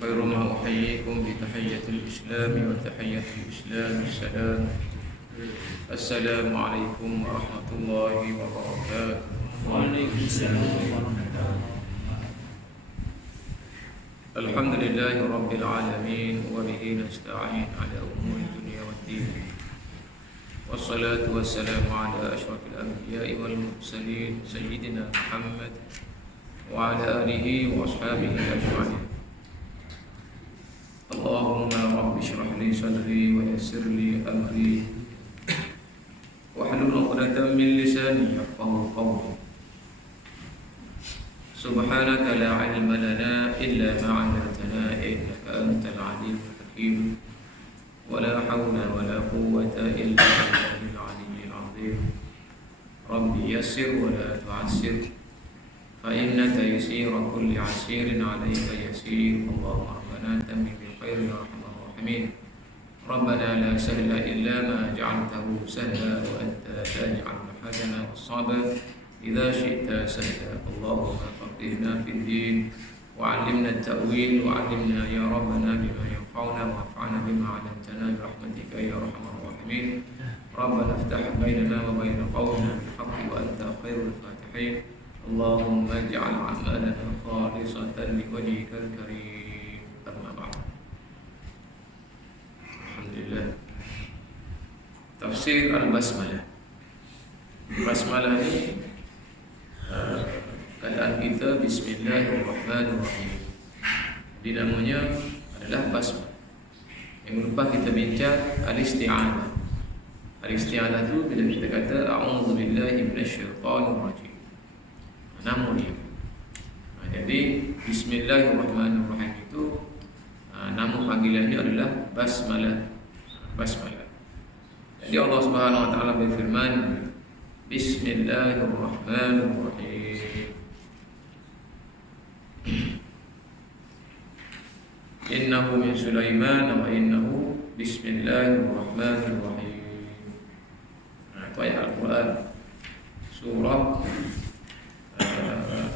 خير ما أحييكم بتحية الإسلام وتحية الإسلام السلام عليكم ورحمة الله وبركاته. وعليكم السلام ورحمة الله. الحمد لله رب العالمين وبه نستعين على أمور الدنيا والدين والصلاة والسلام على أشرف الأنبياء والمرسلين سيدنا محمد وعلى آله وأصحابه أجمعين. اللهم رب اشرح لي صدري ويسر لي أمري واحلل عقدة من لساني يفقهوا قولي. سبحانك لا علم لنا إلا ما علمتنا إنك أنت العليم الحكيم ولا حول ولا قوة إلا بالله العلي العظيم. ربي يسر ولا تعسر فإن تيسير كل عسير عليك يسير. اللهم ربنا تمم بالخير يا أرحم الراحمين. ربنا لا سهل إلا ما جعلته سهلا وأنت تجعل الحزن والصعب إذا شئت سهلا. اللهم فقهنا في الدين وعلمنا التأويل وعلمنا يا ربنا بما ينفعنا وانفعنا بما علمتنا برحمتك يا أرحم الراحمين. ربنا افتح بيننا وبين قومنا بالحق وأنت خير الفاتحين. اللهم اجعل أعمالنا خالصة لوجهك الكريم. أما بعد. Alhamdulillah. Tafsir Al-Basmalah. Basmalah ini keadaan kita Bismillahirrahmanirrahim. Jadi namanya adalah basmalah. Yang berupa kita bincang al-isti'anah. Al-isti'anah itu bila kita kata a'udzubillahi minasyaitonirrajim. Namun dia. Jadi Bismillahirrahmanirrahim itu nama panggilannya adalah basmalah. Basmalah. Jadi Allah Subhanahu wa taala berfirman Bismillahirrahmanirrahim. Innahu min Sulaiman wa innahu Bismillahirrahmanirrahim. Itu ayat Al-Quran surah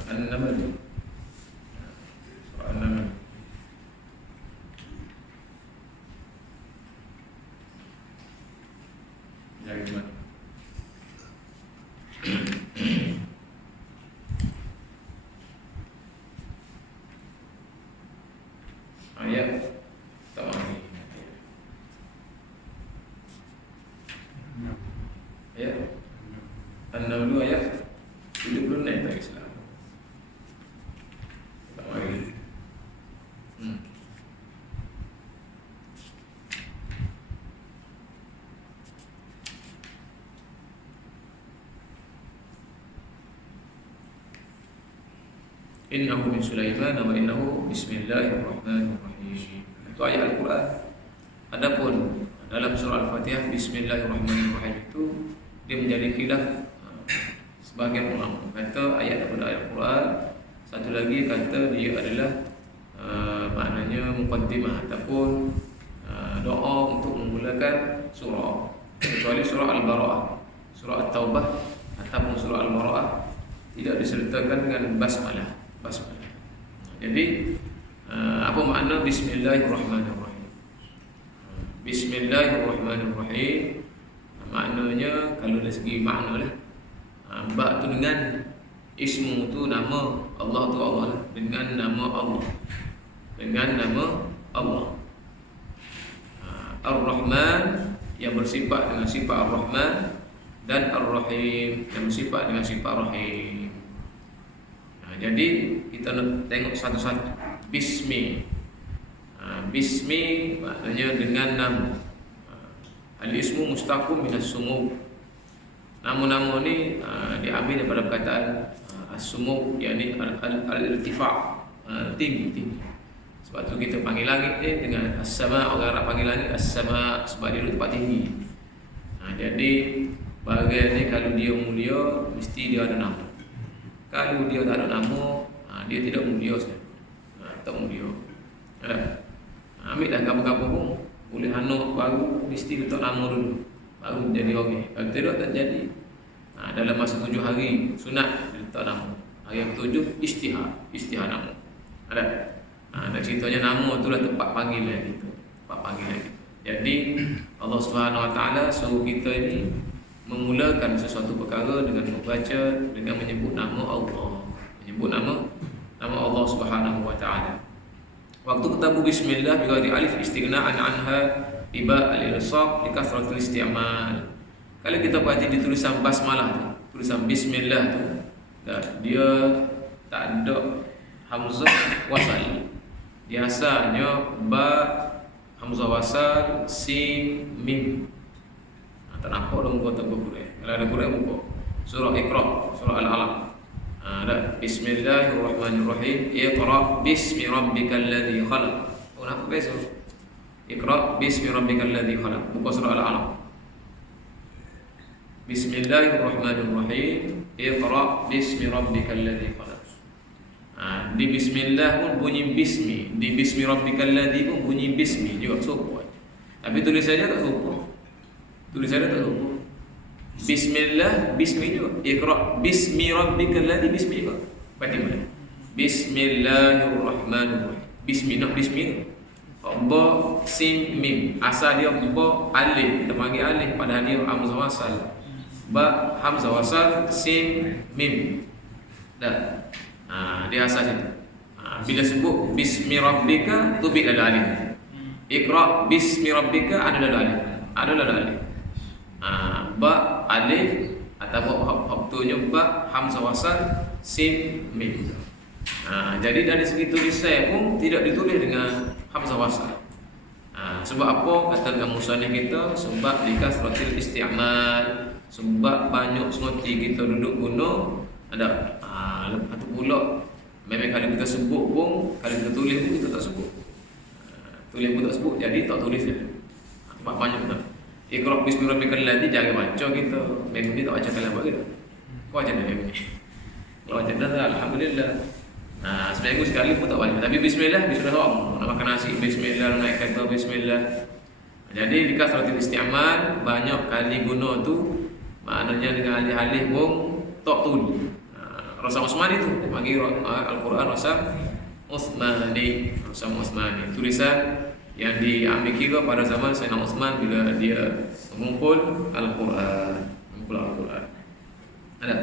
An-Naml. Surah An-Naml. Dari mana? Ayat tawani. Ayat An-Naml ayat 76 tak Islam. Tawani. Innahu min Sulaiman wa innahu Bismillahirrahmanirrahim. Itu ayat Al-Quran. Adapun dalam surah Al-Fatihah Bismillahirrahmanirrahim itu dia menjadi khilaf sebagian ulama. Kata ayat daripada ayat Al-Quran, satu lagi kata dia adalah maknanya muqaddimah ataupun doa untuk memulakan surah. Kecuali surah Al-Bara'ah, surah At-Taubah ataupun surah Al-Bara'ah tidak disertakan dengan basmalah. Basmalah. Jadi apa makna Bismillahirrahmanirrahim? Bismillahirrahmanirrahim maknanya kalau dari segi makna lah, ba tu dengan ismu tu nama Allah tu Allah lah. Dengan nama Allah. Dengan nama Allah. Ar-Rahman yang bersifat dengan sifat Ar-Rahman dan Ar-Rahim yang bersifat dengan sifat Rahim. Jadi kita nak tengok satu-satu. Bismi. Bismi maknanya dengan nama. Al-ismu mustaqim minas sumu. Nama-nama ni diambil daripada perkataan as-sumu, yakni al-irtifa', tinggi. Sebab tu kita panggil langit ni dengan as-sama'. Orang Arab panggil langit as-sama' sebab dia duduk tempat tinggi. Jadi bahagian ni kalau dia mulia mesti dia ada nama. Kalau dia tak ada nama, dia tidak mulia saja. Tak mulia. Ambil dah kampung-kampung pun boleh anak baru mesti letak nama dulu baru jadi orang. Kalau tidak tak jadi. Dalam masa 7 hari sunat letak nama. Hari yang ke-7 istihar nama. Ada. Dan ceritanya nama tu lah tempat panggilan kita. Tempat panggilan kita. Jadi Allah Subhanahu Wa Taala suruh kita ini memulakan sesuatu perkara dengan membaca, dengan menyebut nama Allah, menyebut nama Allah Subhanahu Wa Taala. Waktu ketabu bismillah bi alif istighna'an anha tiba al-ilsaq li kasratil isti'mal. Kalau kita perhati di tulisan basmalah tu, tulisan bismillah tu, dia tak ada hamzah wasal. Biasanya ba hamzah wasal, sin, mim. Tak nampak dah muka tak berkurang. Kalau ada kurang muka surah Iqra, surah Al-Alaq. Bismillahirrahmanirrahim. Iqra bismi rabbikal ladzi khalaq. Oh, nampak besok. Iqra bismi rabbikal ladzi khalaq. Muka surah Al-Alaq. Bismillahirrahmanirrahim. Iqra bismi rabbikal ladzi khalaq. Di bismillah pun bunyi bismi, di bismi rabbikal ladzi pun bunyi bismi juga serupa. Tapi tulisannya tak serupa. Tulisannya tak serupa. Bismillah, bismi juga. Iqra bismi rabbikal ladzi, bismi juga. Baca mana? Bismillahirrahmanirrahim. Bismi nak bismi. Ba sin mim. Asal dia ba alif, kita panggil alif padahal dia hamzah wasal. Ba hamzah wasal, sin mim. Dah. Dia asal situ. Bila sebut bismi rabbika, tubik ada alif. Iqra bismi rabbika ada alif. Ada alif. Ba alif atau waktunya ba hamzah wasal, sin mim. Jadi dari segi tulisan pun tidak ditulis dengan hamzah wasal. Sebab apa kata dengan musannif kita? Sebab dikasratil isti'mal. Sebab banyak sengaja kita duduk guna ada atau pula memang kalau kita sebut pun, kalau kita tulis pun kita tak sebut. Tulis pun tak sebut, jadi tak tulis dia. Sebab banyak tak. Iqra bismi rabbikal ladzi, jangan baca kita. Memang dia tak baca kalam apa kita. Kau baca dah memang ni. Kalau baca dah alhamdulillah. Seminggu sekali pun tak baca. Tapi bismillah, bismillah nak makan nasi, bismillah naik kereta, bismillah. Jadi di kasratil isti'mal banyak kali guna tu, maknanya dengan alih-alih pun tak tulis. Rasam Utsmani itu bagi Al-Quran Rasam Utsmani. Rasam Utsmani tulisan yang diambil kira pada zaman Sayyidina Utsman bila dia mengumpul Al-Quran. Ada.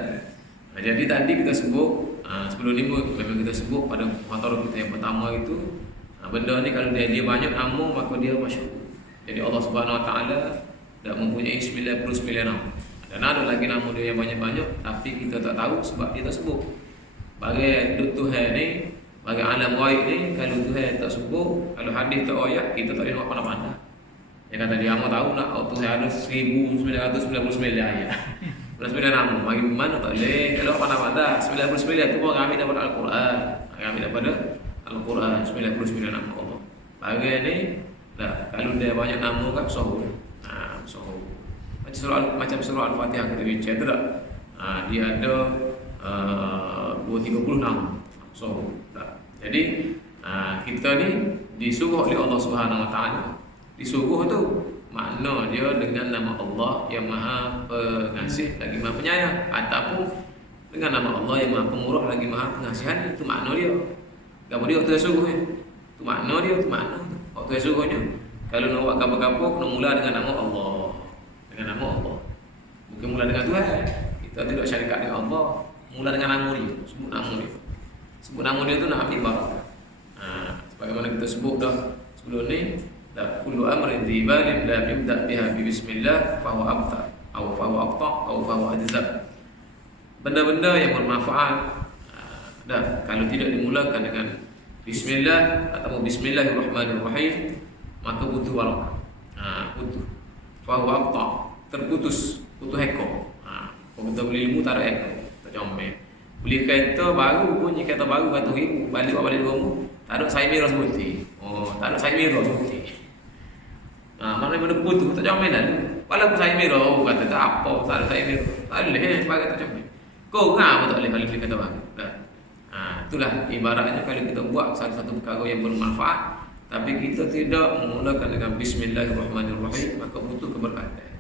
Jadi tadi kita sebut sebelum ni memang kita sebut pada muhadharah kita yang pertama itu, benda ni kalau dia banyak nama maka dia masyhur. Jadi Allah Subhanahu Wa Taala dah mempunyai 99 nama. Dan ada lagi nama dia yang banyak-banyak, tapi kita tak tahu sebab dia tak sebut. Bagi Tuhan ni, bagi alam ghaib ni, kalau Tuhan tak sebut, kalau hadis tak ayat, kita tak boleh nak pandang-pandang. Yang kata dia mau tahu nak Tuhan ada 1999 ayat. 99 nama, bagi mana tak boleh. Kalau pandang-pandang 99 tu pun kami daripada Al-Quran. Kami daripada Al-Quran 99 nama Allah. Bagi ni, kalau dia banyak nama kan sahur. Sahur. Macam surah Al-Fatihah kita baca tu tak? Dia ada 230 nama. So, tak. Jadi kita ni disuruh oleh Allah Subhanahu Wa Taala. Disuruh tu makna dia dengan nama Allah yang Maha Pengasih lagi Maha Penyayang, ataupun dengan nama Allah yang Maha Pemurah lagi Maha Pengasihan. Itu makna dia. Gapo dia tu suruh ni? Tu makna dia, tu makna. Waktu suruhnya kalau nak buat gapo-gapo kena mula dengan nama Allah. Dengan nama Allah. Bukan mula dengan Tuhan. Kita tidak syarikat dengan Allah. Mula dengan nama dia. Sebut nama dia. Sebut nama dia tu nak ambil barakah. Sebagaimana kita sebut dah sebelum ni, kullu amrin dhibalin la yubda biha bi bismillah fa huwa abtar atau fa huwa aqta atau fa huwa ajzab. Benda-benda yang bermanfaat kalau tidak dimulakan dengan bismillah atau bismillahirrahmanirrahim maka butuh barakah. Butuh. Fa huwa aqta, terputus, putus ekor. Kalau kita beli ilmu tak ada ekor, tak comel. Beli kereta baru pun, kereta baru RM100,000, balik rumah, tak ada side mirror sebuti. Tak ada side mirror sebuti. Mana benda putus, tak comel dah. Walaupun side mirror, kata tak apa, tak ada side mirror. Tak boleh, pakai tak comel. Kau ngapa tak boleh beli kereta baru? Itulah ibaratnya kalau kita buat satu-satu perkara yang bermanfaat, tapi kita tidak memulakan dengan bismillahirrahmanirrahim, maka butuh keberkatan.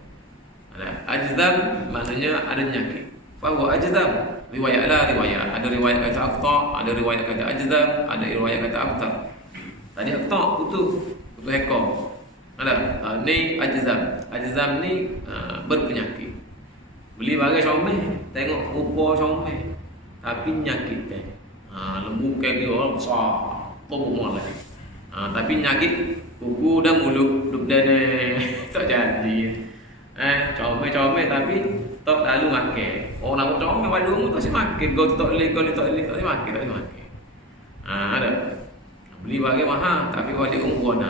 Ajdam maknanya ada penyakit. Fahuwa ajdam, riwayat. Ada riwayat kata aqta, ada riwayat kata ajdam, ada riwayat kata abtar. Tadi ketok putus ekor. Ada. Ni ajzam ni berpenyakit. Beli barang comel, tengok rupa comel, tapi nyakit dia. Lembu kaki orang besar, pokok lagi. Tapi nyakit kuku dan mulut, duk dan tak jadi. Comel tapi tak lalu makan. Orang nak comel pada rumah tak si makan. Kau tak leh tak si makan. Ada. Beli barang mahal tapi wali umur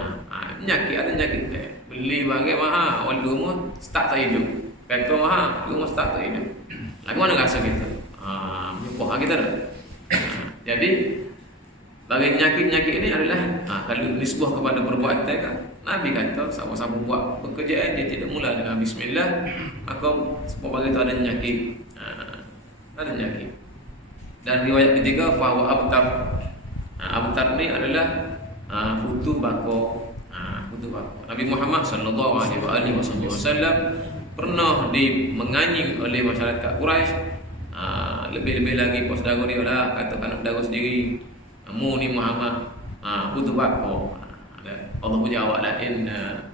nyakit ada nyakit dia. Beli barang mahal wali umur start tak hidup. Petrol mahal, rumah start tak hidup. Lagu mana rasa kita? Menyukuh kita dah. Jadi bagi nyakit-nyakit ini adalah kalau nisbah kepada perbuatan kan. Nabi kata siapa-siapa buat pekerjaan dia tidak mula dengan bismillah, maka semua bagi itu ada nyakit. Ada nyakit. Dan riwayat ketiga fahuwa abtar. Abtar ni adalah futuh bako. Nabi Muhammad sallallahu alaihi wasallam pernah menganying oleh masyarakat Quraisy. Lebih-lebih lagi pas dago dia lah kata anak dago sendiri, mu ni Muhammad butuh bako. Allah jawab la inna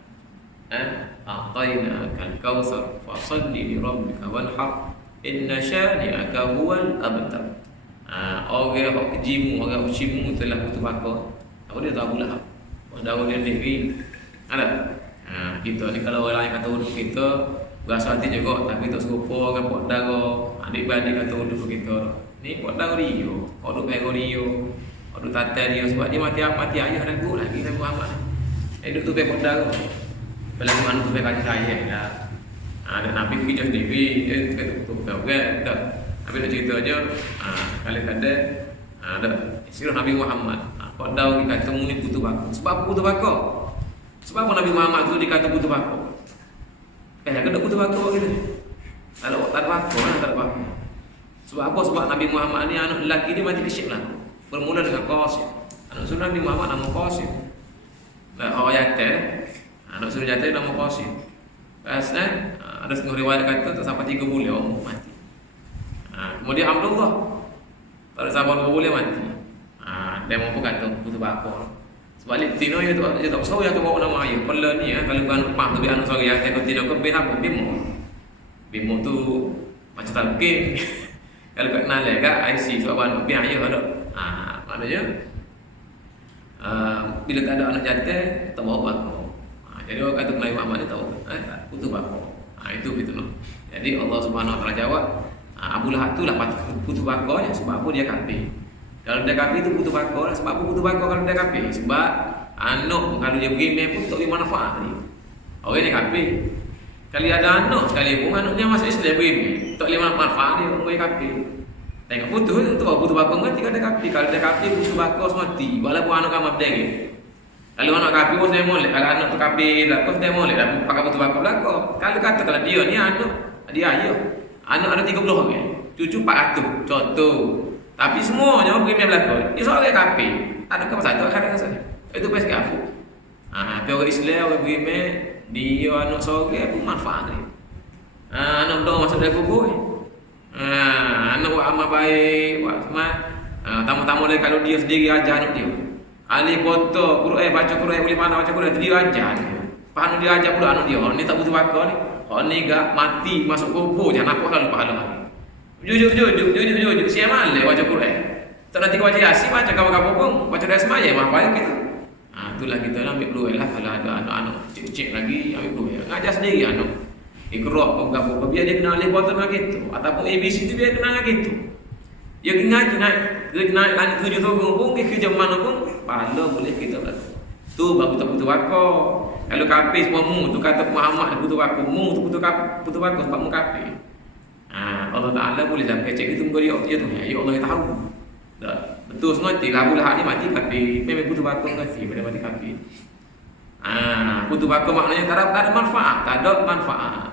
a'tayna kal kautsar fasalli li rabbika wanhar inna syani'aka huwal abtar. Orang hok kejimu, orang ucimu telah butuh bako. Apa dia tahu lah. Pas dago dia sendiri ada. Kita ni kalau orang lain kata untuk kita berasa hati juga, tapi tak serupa dengan Pok Dago. Adik-adik kata untuk kita ni Pok Dago Rio, Pok Dago Rio, Pok Tata Rio. Sebab dia mati ayah dan guru lagi Nabi Muhammad. Hidup tu Pok Dago Bila mana tu Pok kasih sayang lah. Dan Nabi kerja sendiri, dia kata betul dah. Nabi nak cerita je kali-kali ada sirah Nabi Muhammad. Pok Dago kata mu ni butuh bako. Sebab apa butuh bako? Sebab apa Nabi Muhammad tu dikata butuh bako? Kena butuh bako gitu. Kalau tak bako, tak bako. Sebab apa? Sebab Nabi Muhammad ni anak lelaki dia mati kecil lah. Bermula dengan Qasim. Anak suruh Nabi Muhammad nama Qasim. Orang jatuh, anak suruh jatuh nama Qasim. Lepas ada setengah riwayat kata tak sampai 3 bulan orang mati. Kemudian Abdullah tak sampai 2 bulan mati. Dia mampu kata butuh bako. Sebab ni tino dia tak tahu yang bawa nama ayah. Pala ni kalau kan rumah tu anak sorang yang tengok tino ke apa Bimo. Bimo tu macam talqin. Kalau kat kenal kat IC sebab anak biar ayah ada. Maknanya bila tak ada anak jantan tak bawa bako. Jadi orang kata Nabi Muhammad dia tahu butuh bako. Itu gitu noh. Jadi Allah Subhanahu Wa Taala jawab, Abu Lahab tu lah butuh bako sebab apa dia kafir. Kalau dia kafir tu butuh bako lah. Sebab apa butuh bako kalau dia kafir? Sebab anak kalau dia berimeh pun tak boleh manfaat dia. Orang ni kafir. Kalau ada anak sekali pun anaknya masuk Islam berimeh, tak boleh manfaat dia orang kafir. Tengok putus tu butuh bako ngerti kalau dia kafir. Kalau dia kafir butuh bako semati. Walaupun anak kamu berdiri. Kalau anak kafir pun saya molek. Kalau anak tu kafir lah pun saya molek. Dah pakai butuh bako belakang. Kalau kata kalau dia ni anak, dia ayah. Anak ada 30 orang. Cucu 400. Contoh. Tapi semuanya berimeh belakang. Dia seorang kafir. Tak ada apa satu akhirat saja. Itu pasti kafir. Tapi orang Islam orang berimeh dia anak seorang pun manfaat dia. Anak doa masuk dalam kubur. Anak buat amal baik, buat semua. Tamu-tamu lagi kalau dia sendiri ajar anak dia. Alif foto, Quran baca Quran boleh pandai baca Quran dia ajar. Pahala dia ajar pula anak dia. Orang ni tak butuh bakar ni. Orang ni gak mati masuk kubur jangan nampak kalau pahala lagi. Jujur. Siapa malah baca Quran. Tak nanti kau baca Yasin baca kawan-kawan pun baca dah semaya mah baik kita. Itulah kita ambil peluang lah kalau ada anak-anak kecil lagi ambil peluang. Ngajar sendiri anak. Iqra apa biar dia kenal alif botol dengan gitu ataupun ABC tu biar kenal dengan gitu. Dia ngaji naik langit 7 tahun pun kerja mana pun pahala boleh kita berlaku. Tu baru tak butuh bakar. Kalau kafir semua mu tu kata Muhammad butuh bakar, mu tu butuh bakar sebab mu kafir. Allah Taala boleh dah kecek itu beri dia tu. Ya Allah tahu. Dah betul semua tiga bulan ni mati kafir. Memang butuh bakar kafir pada mati kafir. Butuh bakar maknanya tak ada manfaat, tak ada manfaat.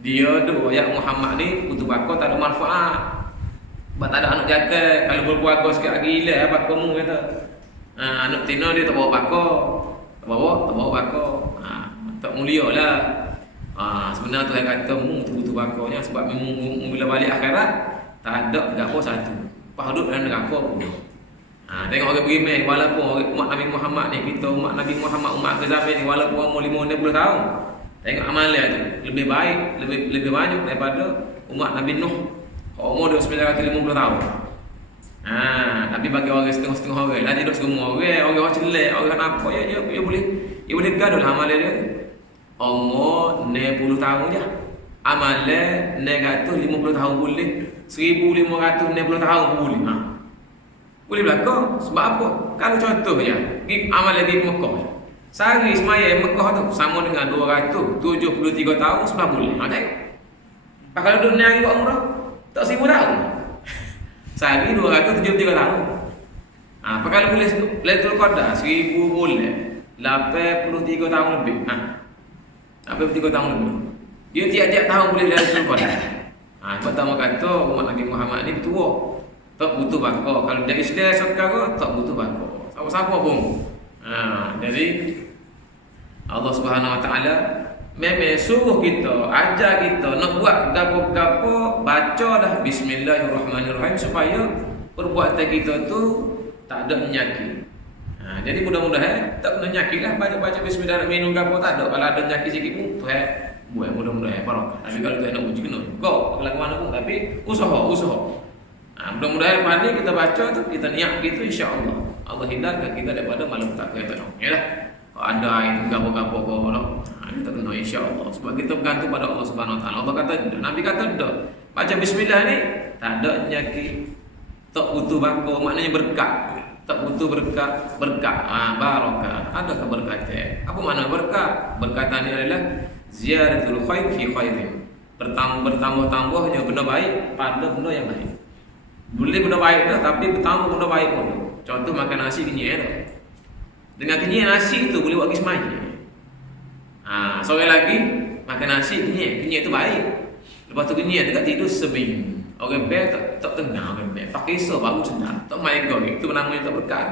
Dia tu ayat Muhammad ni butuh bakar tak ada manfaat. Sebab tak ada anak jantan. Kalau berpuaga sikit lagi gila bakar mu kata. Anak tina dia tak bawa bakar. Tak bawa bakar. Tak mulia lah. Sebenarnya tu saya kata mu tu butuh bakarnya sebab memang bila balik akhirat tak ada gapo satu. Pas duduk dalam neraka pun. Tengok orang beriman, walaupun umat Nabi Muhammad ni, kita umat Nabi Muhammad, umat ke-Zaman ni, walaupun umur 50 tahun, tengok amalan tu lebih baik, lebih banyak daripada umat Nabi Nuh umur 950 tahun. Tapi bagi orang setengah-setengah orang lah, tidak semua orang celek, orang apa ya boleh gaduh lah amalan dia. Umur 60 tahun je. Amalan 950 tahun boleh, 1560 tahun boleh. Boleh belakang. Sebab apa? Kalau contohnya amalan di Mekah, sehari semaya Mekah tu sama dengan 273 tahun sudah boleh. Tengok. Kalau duduk ni hari buat umrah, tak 1000 tahun. Sehari 273 tahun. Kalau boleh Lailatul Qadar 1000 boleh 83 tahun lebih. 83 tahun lebih. Dia tiap-tiap tahun boleh Lailatul Qadar. Pertama kata umat Nabi Muhammad ni tua. Tak butuh bakar. Kalau dia Islam sekarang tak butuh bakar. Siapa-siapa pun. Jadi Allah Subhanahu Wa Taala memang suruh kita, ajar kita nak buat gapo-gapo, baca dah Bismillahirrahmanirrahim supaya perbuatan kita tu tak ada penyakit. Jadi mudah-mudahan tak kena nyakit lah, baca-baca Bismillah, minum gapo tak ada. Kalau ada nyakit sikit pun Tuhan buat, mudah-mudahan barakah. Tapi kalau Tuhan nak uji kena kau kalau mana pun, tapi usaha. Mudah-mudahan lepas ni kita baca tu, kita niat gitu, insya-Allah Allah hindarkan kita daripada malapetaka itu. Yalah. Kalau ada itu gapo-gapo kau kita kena insya-Allah. Sebab kita bergantung pada Allah Subhanahu Wa Taala. Allah kata, Nabi kata dah. Baca bismillah ni tak ada penyakit. Tak butuh bakar, maknanya berkat. Tak butuh berkat. Barakah. Adakah berkat? Apa makna berkat? Berkatan ini adalah ziyaratul khair fi khairin. Bertambah-tambahnya benda baik pada benda yang baik. Boleh benda baik dah, tapi bertambah benda baik pun. Contoh makan nasi kenyal dah. Dengan kenyal nasi tu boleh buat kismai. Sore lagi makan nasi kenyal tu baik. Lepas tu kenyal dekat tidur sebing. Orang bel tak tenang, orang bel pakai iso baru sedap. Tak main gol, itu namanya tak berkat.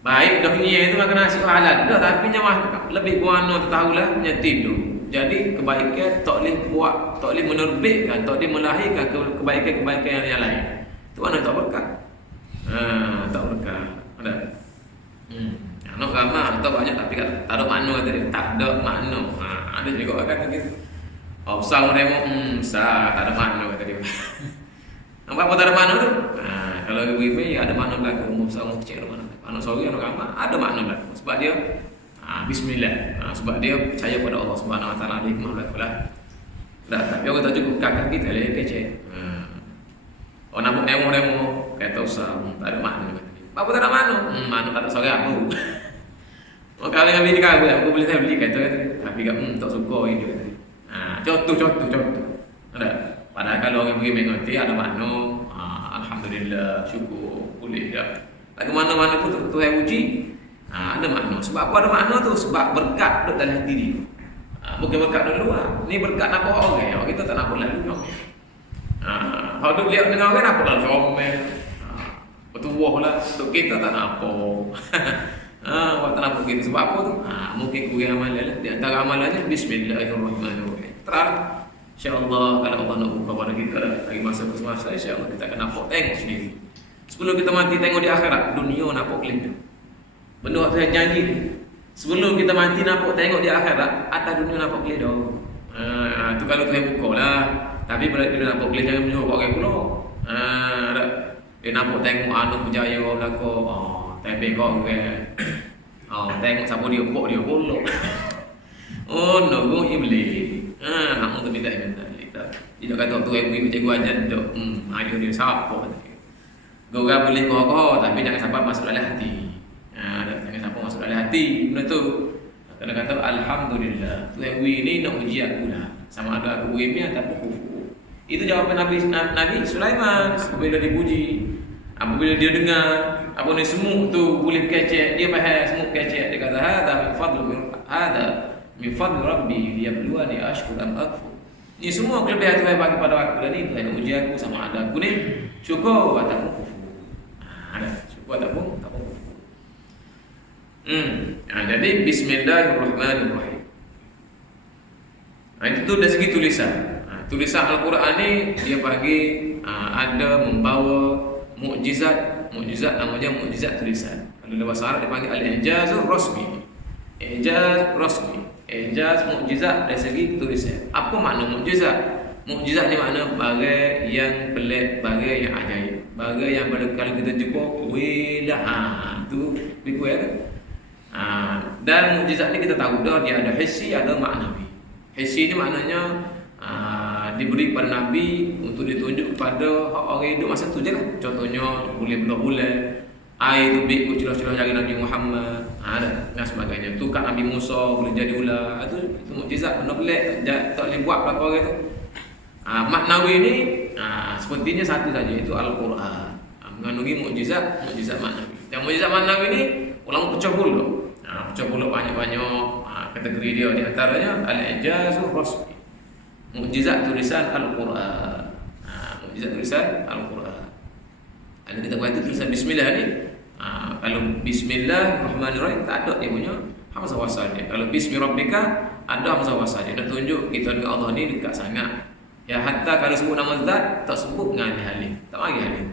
Baik dah kenyal tu makan nasi halal dah, tapi nyamah lebih guano tahulah nya tidur. Jadi kebaikan tak boleh buat, tak boleh menerbitkan, tak boleh melahirkan kebaikan-kebaikan yang lain. Itu mana tak berkat. Tak berkat. Ada. Nak ramah atau banyak tapi tak ada makna tadi. Tak ada makna. Ada juga orang kata gitu. Usah meremo, tak ada makna tadi. Nampak apa tak ada makna tu? Kalau ibu-ibu ya ada makna belakang. Usah cek ada makna. Anak sorry, anak ramah ada makna belakang. Sebab dia bismillah. Sebab dia percaya pada Allah Subhanahu Wa Taala, ada hikmah belakang lah. Tapi orang tak cukup kakak kita dia kecek. Nak nemo kata usah tak ada makna. Apa tak ada makna? Makna tak ada sorry aku. Kalau dengan bini aku boleh saya beli kata tapi tak suka ini kata. Contoh. Ada. Padahal kalau orang pergi mengerti ada makna, alhamdulillah, syukur, boleh dah. Lagi mana-mana pun Tuhan uji, ada makna. Sebab apa ada makna tu? Sebab berkat duduk dalam hati dia. Bukan berkat dari luar. Ni berkat nampak orang. Orang kita tak nampak lalu orang. Kalau duduk lihat dengan orang nampak lalu comel. Bertuah lah. Untuk kita tak nampak. Awak tak nampak kita. Sebab apa tu? Mungkin kurang amalan lah. Di antara amalannya Bismillahirrahmanirrahim. Terang. InsyaAllah kalau Allah nak buka pada kita lagi masa ke semasa, insyaAllah kita akan nampak, tengok sendiri. Sebelum kita mati tengok di akhirat, dunia nampak kelihatan. Benda waktu saya janji ni, sebelum kita mati nampak tengok di akhirat, atas dunia nampak kelihatan. Tu kalau Tuhan buka lah. Tapi bila dia nampak kelihatan, jangan menyuruh orang pula. Dia nampak tengok anak berjaya belakang. Tapi kau tengok siapa dia buat dia bolok. No, iblis. Kamu tu minta. Tidak kata tu ibu cikgu ajar dok. Ayuh dia siapa tadi. Gora boleh kau tapi jangan sampai masuk dalam hati. Jangan sampai masuk dalam hati. Benda tu. Kena kata alhamdulillah. Tu ibu ini nak uji aku lah. Sama ada aku beriman ataupun kufur. Itu jawapan Nabi Sulaiman apabila dipuji. Apabila dia dengar apa ni semut tu boleh kecek, dia faham semut kecek. Dia kata hada min fadl rabbi liyabluwani ashkur am akfur. Ini semua kelebihan Tuhan bagi pada aku dan ini Tuhan uji aku sama ada aku ni syukur ataupun kufur. Ada syukur ataupun kufur. Jadi bismillahirrahmanirrahim. Itu dari segi tulisan. Tulisan Al-Quran ni dia bagi ada membawa mukjizat mukjizat namanya mukjizat tulisan. Kalau dalam bahasa Arab dipanggil al-ijazur rasmi. Ijaz rasmi. Ijaz mukjizat dari segi tulisan. Apa makna mukjizat? Mukjizat ni makna barang yang pelik, barang yang ajaib, barang yang kalau kita jumpa, weh tu lebih kuat tu. Dan mukjizat ni kita tahu dah dia ada hissi, ada maknawi. Hissi ni maknanya diberi kepada Nabi untuk ditunjuk kepada orang hidup masa tu je lah. Contohnya boleh bulan-bulan, air tu bik curah-curah jari Nabi Muhammad, dan sebagainya. Tu kat Nabi Musa boleh jadi ular. Itu mukjizat, benda pelik, tak boleh buat belakang orang tu. Maknawi ni sepertinya satu saja, itu Al-Quran. Mengandungi mukjizat maknawi. Yang mukjizat maknawi ni ulama pecah pula. Pecah pula banyak-banyak kategori dia. Di antaranya al-ijazur rasmi. Mukjizat tulisan Al-Quran. Mukjizat tulisan Al-Quran. Kalau kita buat itu tulisan bismillah ni, kalau bismillahirrahmanirrahim tak ada dia punya hamzah wasal dia. Kalau bismi rabbika ada hamzah wasal dia. Nak tunjuk kita dengan Allah ni dekat sangat. Ya hatta kalau sebut nama zat tak sebut dengan alif. Tak bagi alif.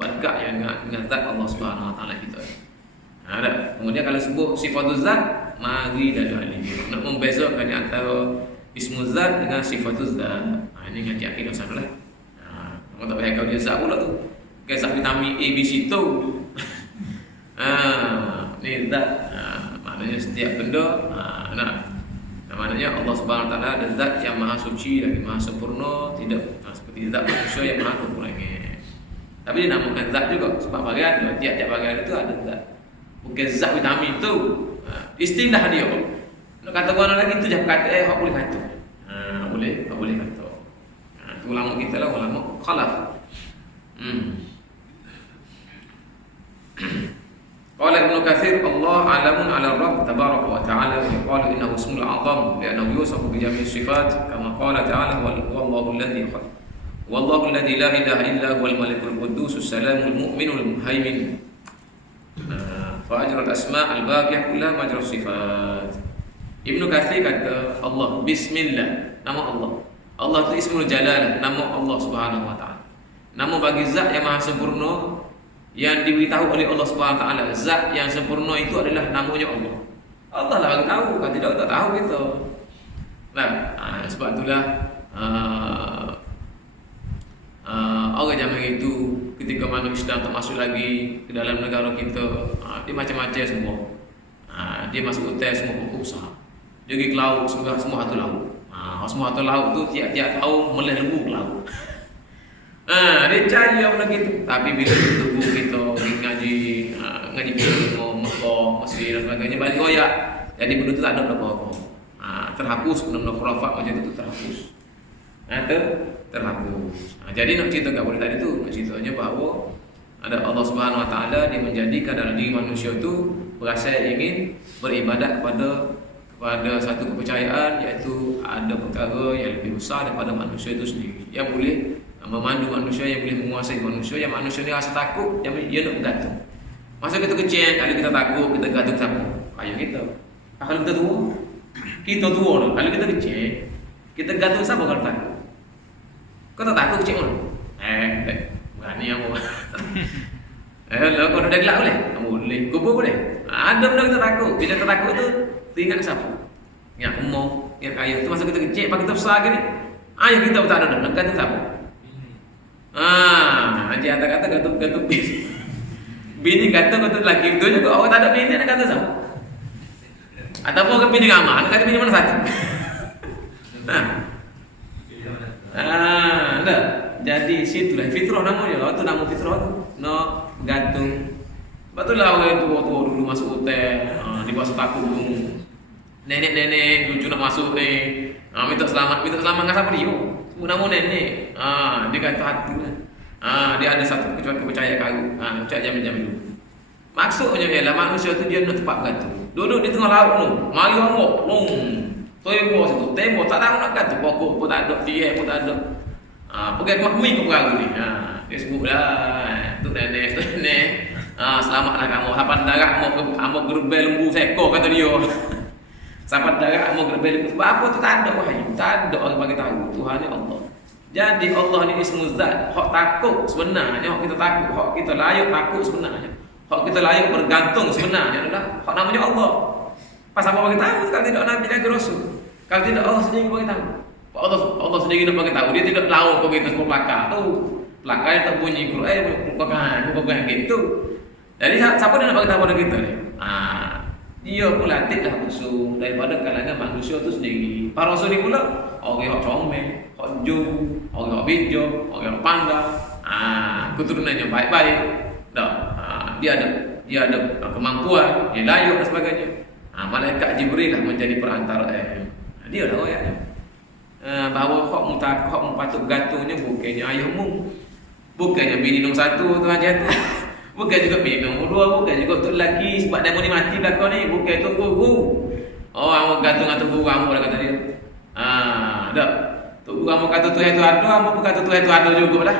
Dekat yang dengan zat Allah Subhanahu wa taala kita. Kemudian kalau sebut sifatul zat mari dari alif. Nak membezakan di antara ismul zat dengan sifatul zat. Ini ngaji akidah sahalah. Kamu tak payah kau dia zat pula tu. Zat vitamin A, B, C tu. Ni zat. Maknanya setiap benda maknanya Allah Subhanahu wa taala ada zat yang maha suci lagi maha sempurna, tidak seperti zat manusia yang maha kekurangan. Tapi dinamakan zat juga sebab bagian tiap-tiap bagian itu ada zat. Bukan zat vitamin tu. Istilah dia. Nak kata mana lagi tu je kata hak boleh kata. Boleh kata. Tu ulama kita lah, ulama khalaf. Qala Ibnu Katsir Allah alamun ala Rabb tabaraka wa ta'ala wa qala innahu ismul a'zam li'annahu yusafu bi jami'i sifat kama qala ta'ala wallahu alladhi la ilaha illa huwal malikul quddus salamul mu'minul muhaimin fa ajra al-asma' al-baqiyah kullaha majra sifat. Ibnu Katsir kata Allah bismillah, nama Allah. Allah itu ismul jalalah, nama Allah Subhanahu wa ta'ala. Nama bagi zat yang maha sempurna yang diberitahu oleh Allah Subhanahu wa taala. Zat yang sempurna itu adalah namanya Allah. Allah lah bagi tahu, kan tidak tak tahu kita. Sebab itulah orang zaman itu ketika mana Islam tak masuk lagi ke dalam negara kita, dia macam-macam semua. Dia masuk hotel semua usaha. Dia pergi ke laut semua satu laut. Semua satu laut tu tiap-tiap tahun meleh lembu ke laut. Dia cari yang benda gitu. Tapi bila kita pergi ngaji ilmu Mekah, Mesir dan sebagainya, balik royak. Jadi benda tu tak ada apa-apa. Terhapus benda-benda khurafat macam itu terhapus. Terhapus. Jadi nak cerita kat boleh tadi tu, nak ceritanya bahawa ada Allah Subhanahu wa taala, dia menjadikan dalam diri manusia tu berasa ingin beribadat kepada satu kepercayaan, iaitu ada perkara yang lebih besar daripada manusia itu sendiri, yang boleh memandu manusia, yang boleh menguasai manusia, yang manusia ni rasa takut, yang dia nak bergantung. Masa kita kecil, kalau kita takut, kita gantung siapa? Ayah kita. Kalau kita tua tu. Kalau kita kecil, kita gantung siapa kalau takut? Kau tak takut kecil mana? Berani apa? Kalau dah gelap boleh? Boleh. Kubur boleh? Ada benda kita takut. Bila kita takut tu, ingat siapa? Ingat umur, ingat ayah. Tu masa kita kecil, pak kita besar ke ni? Ayah kita tak ada, nak gantung siapa? Haji kata gantung bini kata lelaki betul juga. Orang tak ada bini nak kata siapa? Ataupun orang bini ramah, nak kata bini mana satu? Dah. Jadi situlah fitrah namanya. Itu nama fitrah tu. Nak gantung. Betul lah orang tua-tua dulu masuk hotel, dibuat setakut dulu. Nenek-nenek cucu nak masuk ni, minta selamat dengan siapa dia? Nama nenek. Dia kata hati lah. Dia ada satu kepercayaan karu. Macam jam-jam dulu. Maksudnya ialah manusia tu dia nak tempat bergantung. Duduk di tengah laut tu, mari orang tembok situ. Tembok tak tahu nak kata pokok pun tak ada, tiang pun tak ada. Pergi ke mi ke perahu ni. Dia sebutlah tu nenek. Selamatlah kamu. Sampai darat mau gerbel lembu seekor kata dia. Sampai darat mau gerbel lembu. Sebab apa tu tak ada wahyu. Tak ada orang bagi tahu. Tuhan ni Allah. Jadi Allah ni ismu zat, hak takut sebenarnya, hak kita takut, hak kita layak takut sebenarnya, hak kita layak bergantung sebenarnya adalah hak namanya Allah. Pasal apa bagi tahu kalau tidak Nabi dan Rasul. Kalau tidak Allah sendiri bagi tahu. Allah sendiri nak bagi tahu, dia tidak tahu kau kita semua pelakar tu. Pelakar yang terbunyi Quran, bukan gitu. Jadi siapa dia nak bagi tahu pada kita ni? Dia pula tidaklah usul daripada kalangan manusia tu sendiri. Para rasul ni pula orang yang comel, hak jum, orang yang bijak, orang yang pandai, keturunannya baik-baik. Dia ada kemampuan, dia layak dan sebagainya. Malaikat Jibril lah menjadi perantara dia lah ayatnya. Bahawa hak patut bergantungnya bukannya ayahmu, bukannya bini nombor 1 tu aja. Bukan juga bini nombor 2, bukan juga untuk lelaki sebab dia ni mati belakang ni, bukan untuk guru. Awak gantung atau guru kamu dah kata dia. Dah. Tok guru kamu kata Tuhan tu ada, kamu pun kata Tuhan tu ada jugalah.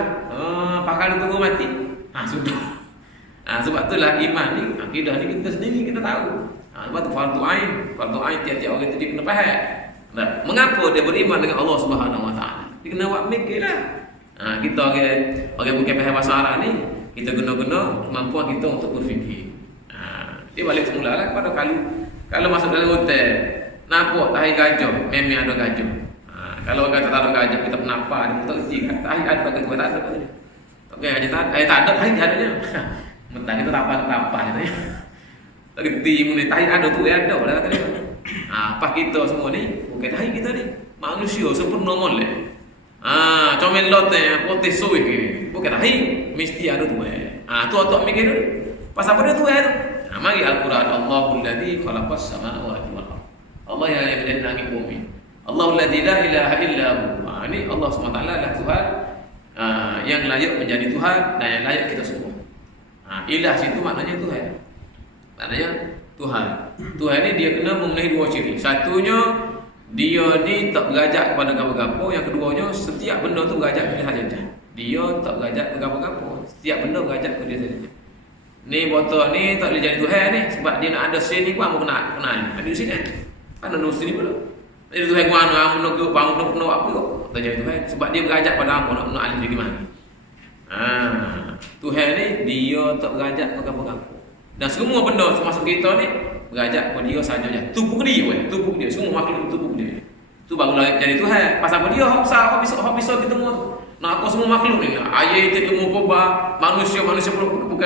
Pakal tu guru mati. Sudah. Sebab itulah iman ni, akidah ni kita sendiri kita tahu. Sebab tu fardu ain tiap-tiap orang tu dia kena faham. Mengapa dia beriman dengan Allah Subhanahu Wa Taala? Dia kena buat mikirlah. Kita orang bukan faham bahasa Arab ni, kita guna-guna kemampuan kita untuk berfikir. Dia balik semula lah kepada kalau masuk dalam hotel, nampak tahi gajah, memang ada gajah. Kalau orang kata tak ada gajah, kita penapa, dia tak kerti kan, tahi ada bagi kita tak ada katanya. Tak kena gajah tak ada, tahi adanya. Mentang kita tak apa katanya. Tak kerti muni tahi ada tu ada dah kata dia. Pas kita semua ni, bukan tahi kita ni, manusia sempurna molek. Comel lote potes suwi ke. Bukan tahi mesti ada tu. Tu otak mikir dulu. Pas apa dia tu mari Al-Quran, Allahul ladzi khalaqas samawati wal ardh. Allah yang menjadi langit bumi. Allahul ladzi la ilaha illa hu. Ini Allah SWT lah Tuhan yang layak menjadi Tuhan dan yang layak kita semua. Ilah situ maknanya Tuhan. Maknanya Tuhan. Tuhan ni dia kena memenuhi dua ciri. Satunya dia ni tak berajak kepada gapo-gapo. Yang keduanya setiap benda tu berajak kepada dia saja. Dia tak berajak ke gapo-gapo. Setiap benda berajak kepada dia saja. Ni botol ni tak boleh jadi Tuhan ni sebab dia nak ada sen ni pun kena ada di sini. Kan ada sini pula. Jadi Tuhan gua anu nak bangun nak apa kok. Tak jadi Tuhan sebab dia berajak pada apa nak alim di mana. Tuhan ni dia tak berajak ke gapo-gapo. Dan semua benda termasuk kita ni berajak kepada dia saja. Tubuh dia semua makhluk tubuh dia. Tu barulah jadi Tuhan. Pasal apa dia hak besar, hak bisa kita semua. Nak aku semua makhluk ni. Ayah itu ilmu kubah, manusia bukan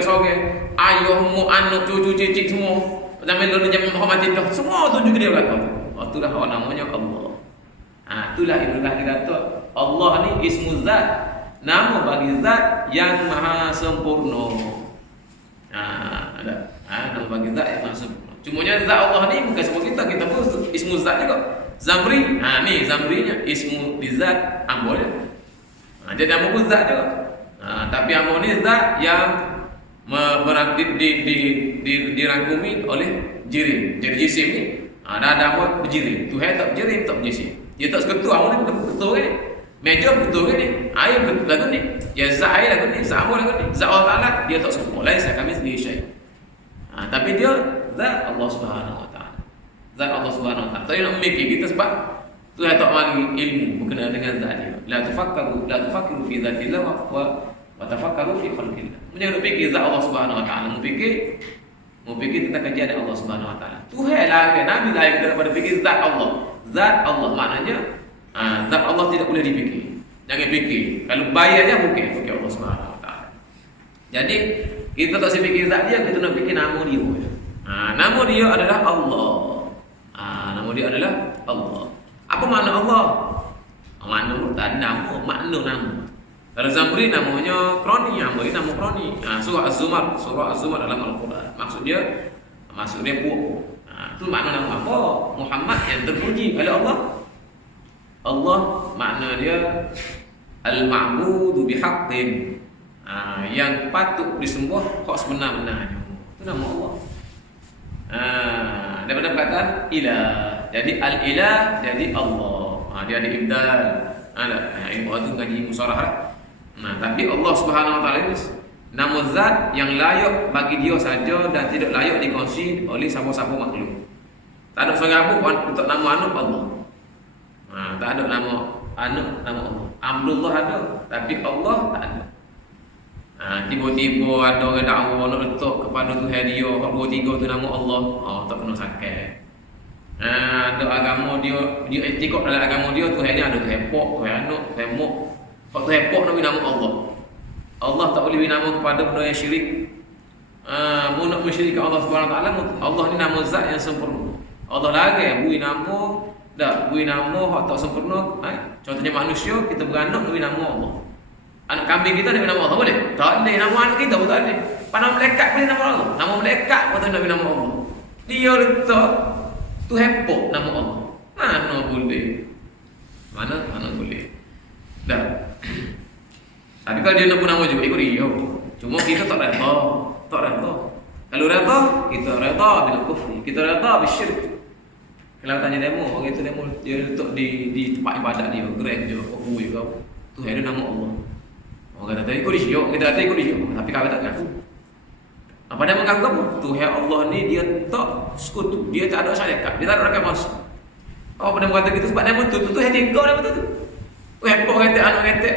seorang. Ayah mu anak cucu cicit semua. Zaman dulu zaman Muhammad itu semua tunjuk dia belakang. Itulah namanya Allah. Itulah Ibnu Katsir kata Allah ni ismu zat, nama bagi zat yang maha sempurna. Nama bagi zat yang maha sempurna. Cumanya zat Allah ni bukan semua kita pun ismu zat juga. Zamri, ni zamrinya ismu di zat ambolnya. Jadi nama pun zat juga. Tapi ambo ni zat yang dirangkumi oleh jirim. Jadi jisim ni ada ambo berjirim. Tuhan tak berjirim, tak berjisim. Dia tak seketul, ambo ni betul kan? Meja betul kan ni? Air betul lagu ni. Ya zat air lagu ni, zat ambo lagu ni. Zat Allah Ta'ala dia tak seketul. Laisa kami sendiri syai. Tapi dia zat Allah Subhanahu Wa Ta'ala. Zat Allah Subhanahu Wa Ta'ala. Saya nak memikir kita sebab Tuhan tak bagi ilmu berkenaan dengan zat dia. La tafakkaru fi zatillah wa tafakkaru fi khalqillah. Jangan fikir zat Allah Subhanahu Wa Ta'ala. Mau fikir tentang kajian Allah Subhanahu Wa Ta'ala. Tuhan lah, Nabi lah kita daripada fikir zat Allah. Zat Allah maknanya zat Allah tidak boleh dipikir. Jangan fikir. Kalau bayarnya mungkin fikir Allah Subhanahu Wa Ta'ala. Jadi kita tak fikir zat dia, kita nak fikir nama dia. Nama dia adalah Allah. Nama dia adalah Allah. Apa makna Allah? Makna nama. Kalau Zamri namanya Kroni, Amri nama Kroni. Surah Az-Zumar dalam Al-Quran. Maksud dia puak. Itu makna nama apa? Muhammad yang terpuji oleh Allah. Allah makna dia Al-Ma'budu bihaqqin. Yang patut disembah hak sebenar-benarnya. Itu nama Allah. Daripada perkataan ilah. Jadi al-ilah jadi Allah. Dia ada ibdal. Ilmu itu ngaji musarah. Tapi Allah Subhanahu Wa Ta'ala ini nama zat yang layak bagi dia saja dan tidak layak dikongsi oleh siapa-siapa makhluk. Tak ada seorang pun untuk nama anak Allah. Tak ada nama anak nama Allah. Amrullah ada, tapi Allah tak ada. Tiba-tiba ada orang dakwa nak letak kepada Tuhan dia, hak 2 3 tu nama Allah. Tak kena sakit. Ada agama dia etikot dalam agama dia Tuhan ni ada Tuhan Pok, Tuhan Anak, Tuhan Mok. Hak Tuhan Pok nak beri nama Allah. Allah tak boleh beri nama kepada benda yang syirik. Mu nak mensyirikkan Allah Subhanahu Wa Taala, Allah ni nama zat yang sempurna. Allah lagi beri nama, beri nama hak tak sempurna. Contohnya manusia, kita beranak beri nama Allah. Anak kambing kita nak beri nama Allah boleh? Tak boleh. Nama anak kita pun tak boleh. Pada malaikat beri nama Allah. Nama malaikat pun tak nak beri nama Allah. Dia letak Tuhan Pok nama Allah. Mana boleh? Mana boleh? Dah. Tapi kalau dia nak pun nama juga ikut dia. Cuma kita tak reda. Kalau reda, kita reda bil kufri. Kita reda bil syirik. Kalau tanya demo, orang itu demo dia letak di tempat ibadat dia, grand je, buih kau. Tuhan ada nama Allah. Orang kata tadi ikut dia, kita kata ikut dia. Tapi kalau tak ngaku. Apa dia mengaku apa? Tuhan Allah ni dia tak sekutu, dia tak ada syarikat, dia tak ada rakan masa. Apa dia kata gitu sebab nama tu Tuhan tiga nama tu. Tuhan Pok kata anak kata.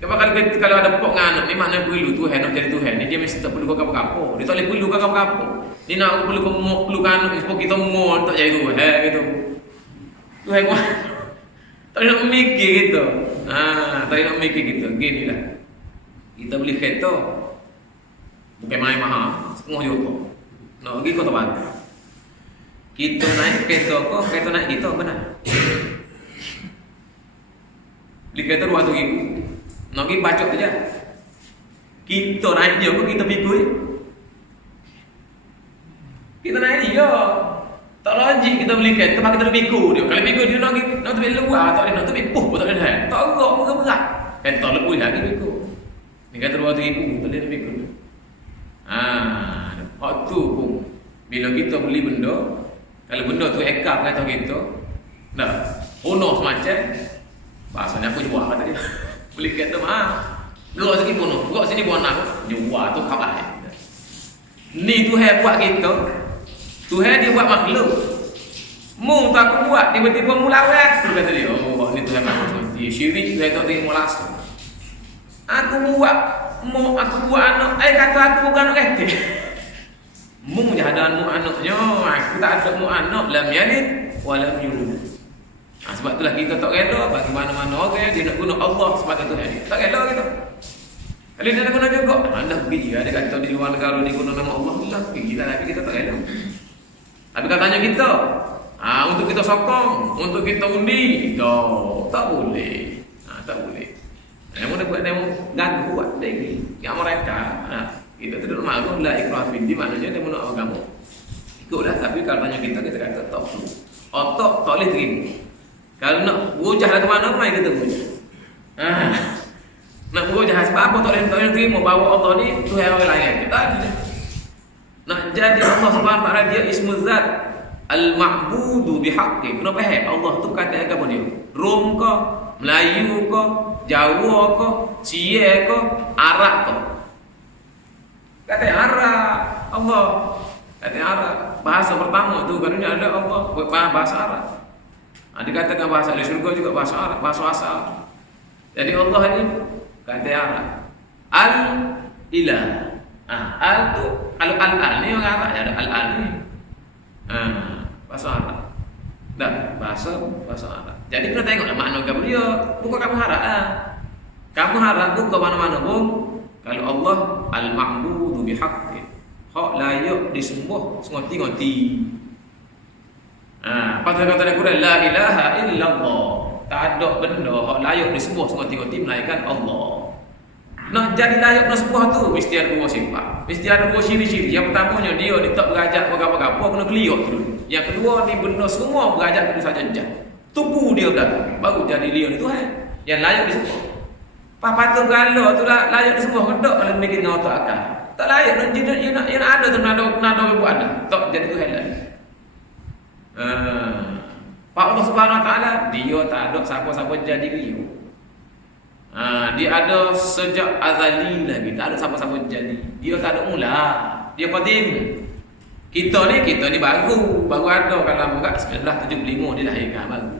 Kalau ada pok dengan anak ni makna perlu Tuhan nak jadi Tuhan ni dia mesti tak perlu kau apa-apa. Dia tak boleh perlu kau apa-apa. Dia nak perlu kau perlu kan anak sebab kita mau tak jadi Tuhan gitu. Tuhan kau tak nak mikir gitu. Tak nak mikir gitu. Ginilah. Kita beli kereta bukan main mahal, setengah juta. Nak pergi Kota Batu. Kita naik kereta kau, kereta naik kita benar. Beli kereta 200,000. Nak pergi bacok saja. Kita naik dia pun kita pikir. Kita naik dia. Tak logik kita beli kereta tapi kita pikir dia. Kalau pikir dia nak tepi luar tak nak tepi puh tak ada. Tak gerak muka berat. Kereta lebih lagi pikir. Ni kata 200,000 tak boleh pikir. Waktu pun bila kita beli benda, kalau benda tu ekar kata kita, dah honor semacam bahasanya aku jual kata dia. Beli kereta mahal. Gerak sikit bunuh, gerak sini buang nak. Jual tu khabar. Ni Tuhan buat kita. Tuhan dia buat makhluk. Mu tak aku buat, tiba-tiba mu lawan. Kata dia, oh ni Tuhan makhluk. Dia syirik, Tuhan tak terima langsung. Aku buat anak. Kata aku bukan anak kata. Mu jahadan mu anaknya. Aku tak ada mu anak. Lam yalid wa lam yulad. Sebab itulah kita tak rela bagi mana-mana orang dia nak guna Allah sebagai Tuhan dia. Tak rela kita. Kalau dia nak guna juga, anda pergi. Ada kata di luar negara dia guna nama Allah. Allah pergi. Kita tak rela. Tapi katanya kita, untuk kita sokong, untuk kita undi, tak boleh. Tak boleh. Yang mana buat demo gagu buat lagi. Yang mereka, kita tidak mahu lah ikrah bindi, maknanya dia menolak agama. Ikutlah, tapi kalau tanya kita kata tak perlu. Otak tak boleh terima. Kalau nak berujah ke mana, mari kita berujah. Nak berujah sebab apa tak boleh terima bahawa Allah ni Tuhan orang lain. Tak ada. Nak jadi Allah Subhanahu Wa Taala dia ismu zat al-ma'budu bihaqqi. Kena faham Allah tu kata apa dia? Rom ke, Melayu ke, Jawa ke, Sia ke, Arab ke. Kata Arab, Allah. Kata Arab. Bahasa pertama tu kan ada Allah bahasa Arab. Dikatakan bahasa di syurga juga bahasa Arab, bahasa asal. Jadi Allah ini kata Arab. Al-ilah. Al tu kalau al-al ni orang Arab ada al-al ni. Bahasa Arab. Dan bahasa Arab. Jadi kita tengoklah makna kamu dia. Bukan kamu harap Kamu harap bukan mana-mana pun. Kalau Allah al-ma'budu bihaqqi. Hak layak disembah ngoti-ngoti. Pasal kata Al-Quran la ilaha illallah. Tak ada benda hak layak disembah ngoti-ngoti melainkan Allah. Nak jadi layak nak sembah tu mesti ada dua sifat. Mesti ada dua ciri-ciri. Yang pertamanya dia tak berajak apa-apa kena keliak dulu. Yang kedua ni benda semua berajak itu saja jah. Tupu dia dah baru jadi dia ni Tuhan yang layak disembah. Patut galau tu lah layak disembah kedak kalau mikir dengan otak akal. Tak layak nak jadi nak ada tu nada buat dah. Tak jadi Tuhan lagi. Pak Allah Subhanahu Wa Taala dia tak ada siapa-siapa jadi dia. Dia ada sejak azali lagi, tak ada siapa-siapa jadi. Dia tak ada mula. Dia qadim. Kita ni baru ada kalau enggak 1975 dia lahirkan baru.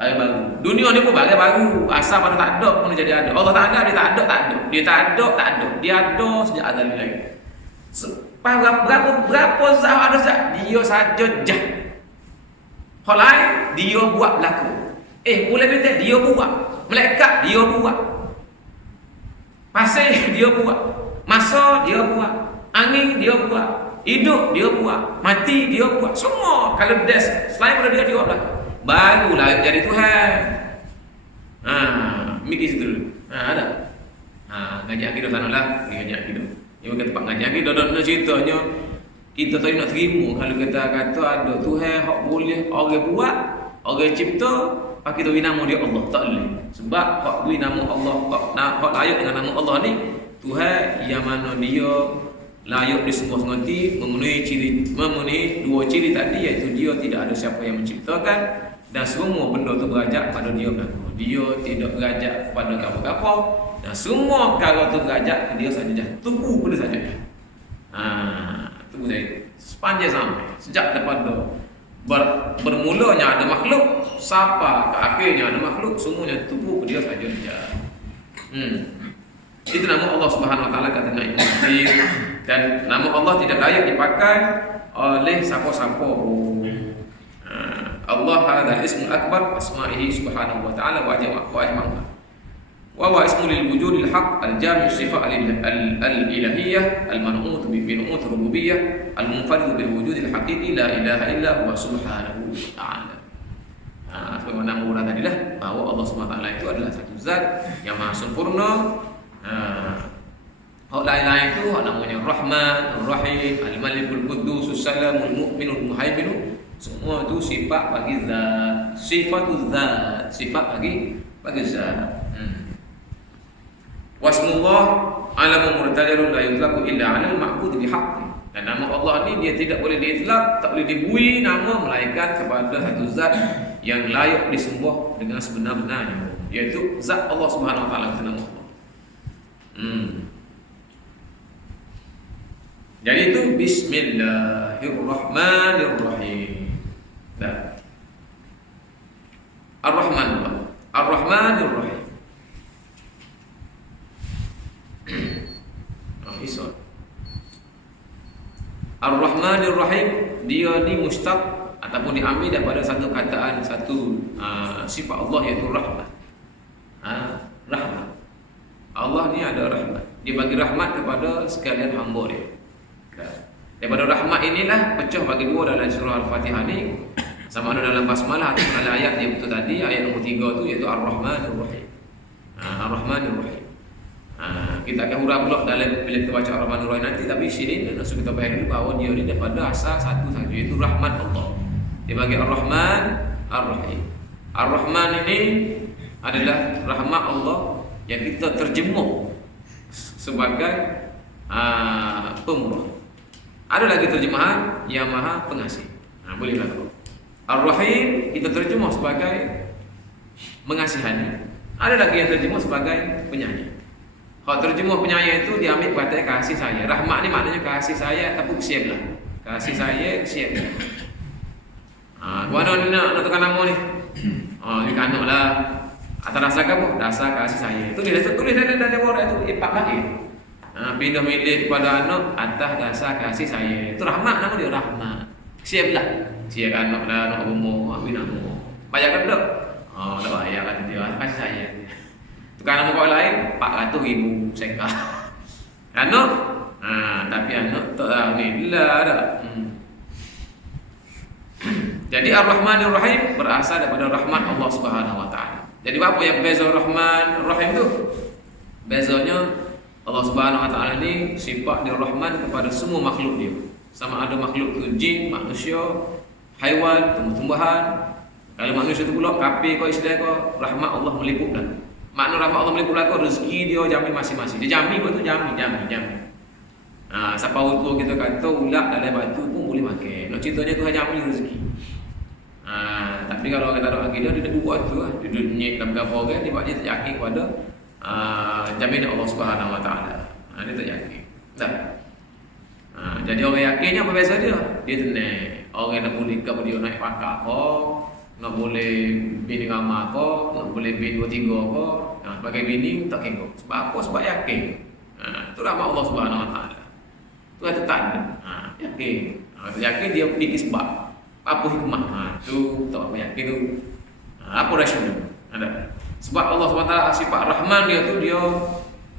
Barang baru. Dunia ni pun barang baru. Asal pada tak ada pun jadi ada. Allah tak ada, dia tak ada, tak ada. Dia tak ada, tak ada. Dia ada sejak azal lagi. Berapa zat ada sejak dia saja jah. Hal lain dia buat berlaku. Boleh betul dia buat. Malaikat dia buat. Pasir dia buat. Masa dia buat. Angin dia buat. Hidup dia buat. Mati dia buat. Semua kalau selain daripada dia buat berlaku. Barulah jadi Tuhan. Mikir situ dulu. Ada. Ngaji akidah sanalah, ngaji akidah. Yang kita tempat ngaji akidah dan ceritanya kita tak nak terima kalau kita kata ada Tuhan hak boleh orang buat, orang cipta, pak kita beri nama dia Allah, tak boleh. Sebab hak beri nama Allah, hak layak dengan nama Allah ni Tuhan yang mana dia layak disembah sengati, memenuhi dua ciri tadi, iaitu dia tidak ada siapa yang menciptakan dan semua benda tu berajak pada dia belaka. Dia tidak berajak pada apa-apa dan semua perkara tu berajak dia saja. Tunggu pada saja. Tunggu saja. Sepanjang sampai sejak daripada bermulanya ada makhluk sampai ke akhirnya ada makhluk, semuanya tunggu dia saja. Itu nama Allah Subhanahu Wa Taala kata Ibnu Katsir, dan nama Allah tidak layak dipakai oleh siapa-siapa pun. Allah adalah ismul akbar asma'ihi subhanahu wa ta'ala wa ajma'uha wa huwa ismul lil wujudil haqq al jami' sifat al ilahiyyah al man'ut bi nu'ut rububiyyah al munfarid bil wujudil haqiqi la ilaha illa huwa subhanahu wa ta'ala. Sebagaimana mula tadi lah bahwa Allah Subhanahu wa ta'ala itu adalah satu zat yang maha sempurna. Hak lain-lain itu hak namanya Rahman, Ar-Rahim, Al-Malikul Quddus, As-Salamul Mu'minul Muhaimin. Semua itu sifat bagi zat, sifatul zat, sifat bagi zat. Wasmullah alamun murtajalun la yutlaqu illa 'alal ma'bud bihaqqi. Dan nama Allah ni dia tidak boleh diitlaq, tak boleh dibui nama melainkan kepada satu zat yang layak disembah dengan sebenar-benarnya, yaitu zat Allah Subhanahu wa taala, nama Allah. Jadi itu Bismillahirrahmanirrahim. Ar-Rahmanir-Rahim. Ar-Rahmanir-Rahim dia ni mustaq ataupun diambil daripada satu kataan, satu sifat Allah, iaitu rahmat. Rahmat. Allah ni ada rahmat. Dia bagi rahmat kepada sekalian hamba dia. Daripada rahmat inilah pecah bagi dua dalam surah Al-Fatihah ni, sama ada dalam basmalah atau dalam ayat yang betul tadi, ayat nombor 3 tu, iaitu Ar-Rahmanir-Rahim. Ar-Rahmanir-Rahim. Kita akan huraf pula dalam bila kita baca Ar-Rahmanir-Rahim nanti, tapi sini nak kita bayangkan bahawa dia ni daripada asal satu saja, iaitu rahmat Allah. Dia bagi Ar-Rahman, Ar-Rahim. Ar-Rahman ini adalah rahmat Allah yang kita terjemuh sebagai pemurah. Ada lagi terjemahan yang maha pengasih. Bolehlah tu. Ar-Rahim kita terjemah sebagai mengasihani. Ada lagi yang terjemah sebagai penyayang. Kalau terjemah penyayang itu diambil kata kasih sayang. Rahmat ni maknanya kasih sayang ataupun kesian lah. Kasih sayang, kesian. Mana ni nak tekan nama ni? Ni kanok lah. Atas dasar apa? Dasar kasih sayang. Itu dia tulis dalam orang itu 4 bahagian. Pindah milik kepada anak atas dasar kasih sayang. Itu rahmat, nama dia rahmat. Kesian lah. Kesian anak lah, anak umur, ambil nama. Bayarkan tak? Tak bayar kata dia, kasih sayang. Tukar nama kau lain 400,000 sekar. Anak, tapi anak tak ni lah dah. Jadi Ar-Rahmanir-Rahim berasal daripada rahmat Allah Subhanahu wa taala. Jadi apa yang beza Rahman Rahim tu? Bezanya Allah Subhanahu wa taala ni sifat dia rahman kepada semua makhluk dia. Sama ada makhluk tu jin, manusia, haiwan, tumbuh-tumbuhan. Kalau manusia tu pula kafir kau istilah kau, rahmat Allah meliputkan. Makna rahmat Allah meliputkan rezeki dia jamin masing-masing. Dia jamin betul, jamin. Siapa utuh kita kata ulat dalam batu pun boleh makan. Nak ceritanya Tuhan jamin rezeki. Tapi kalau kita ada akidah dia buat tu lah. Dia nyek dalam gambar kan, dia teryakin kepada jaminan Allah Subhanahu wa taala. Dia teryakin. Dah. Jadi orang yakinnya apa biasa dia? Dia tenang. Orang yang nak boleh dia naik pakak kau, nak boleh bini ramah ko, nak boleh bini 2-3 ko. Sebagai bini tak kengok. Sebab apa? Sebab yakin. Itu rahmat Allah Subhanahu Wa Taala. Itu ada tanda. Yakin. Yakin dia fikir sebab. Apa hikmah? Itu tak apa yakin tu. Apa rasional? Ada. Sebab Allah SWT sifat Rahman dia tu dia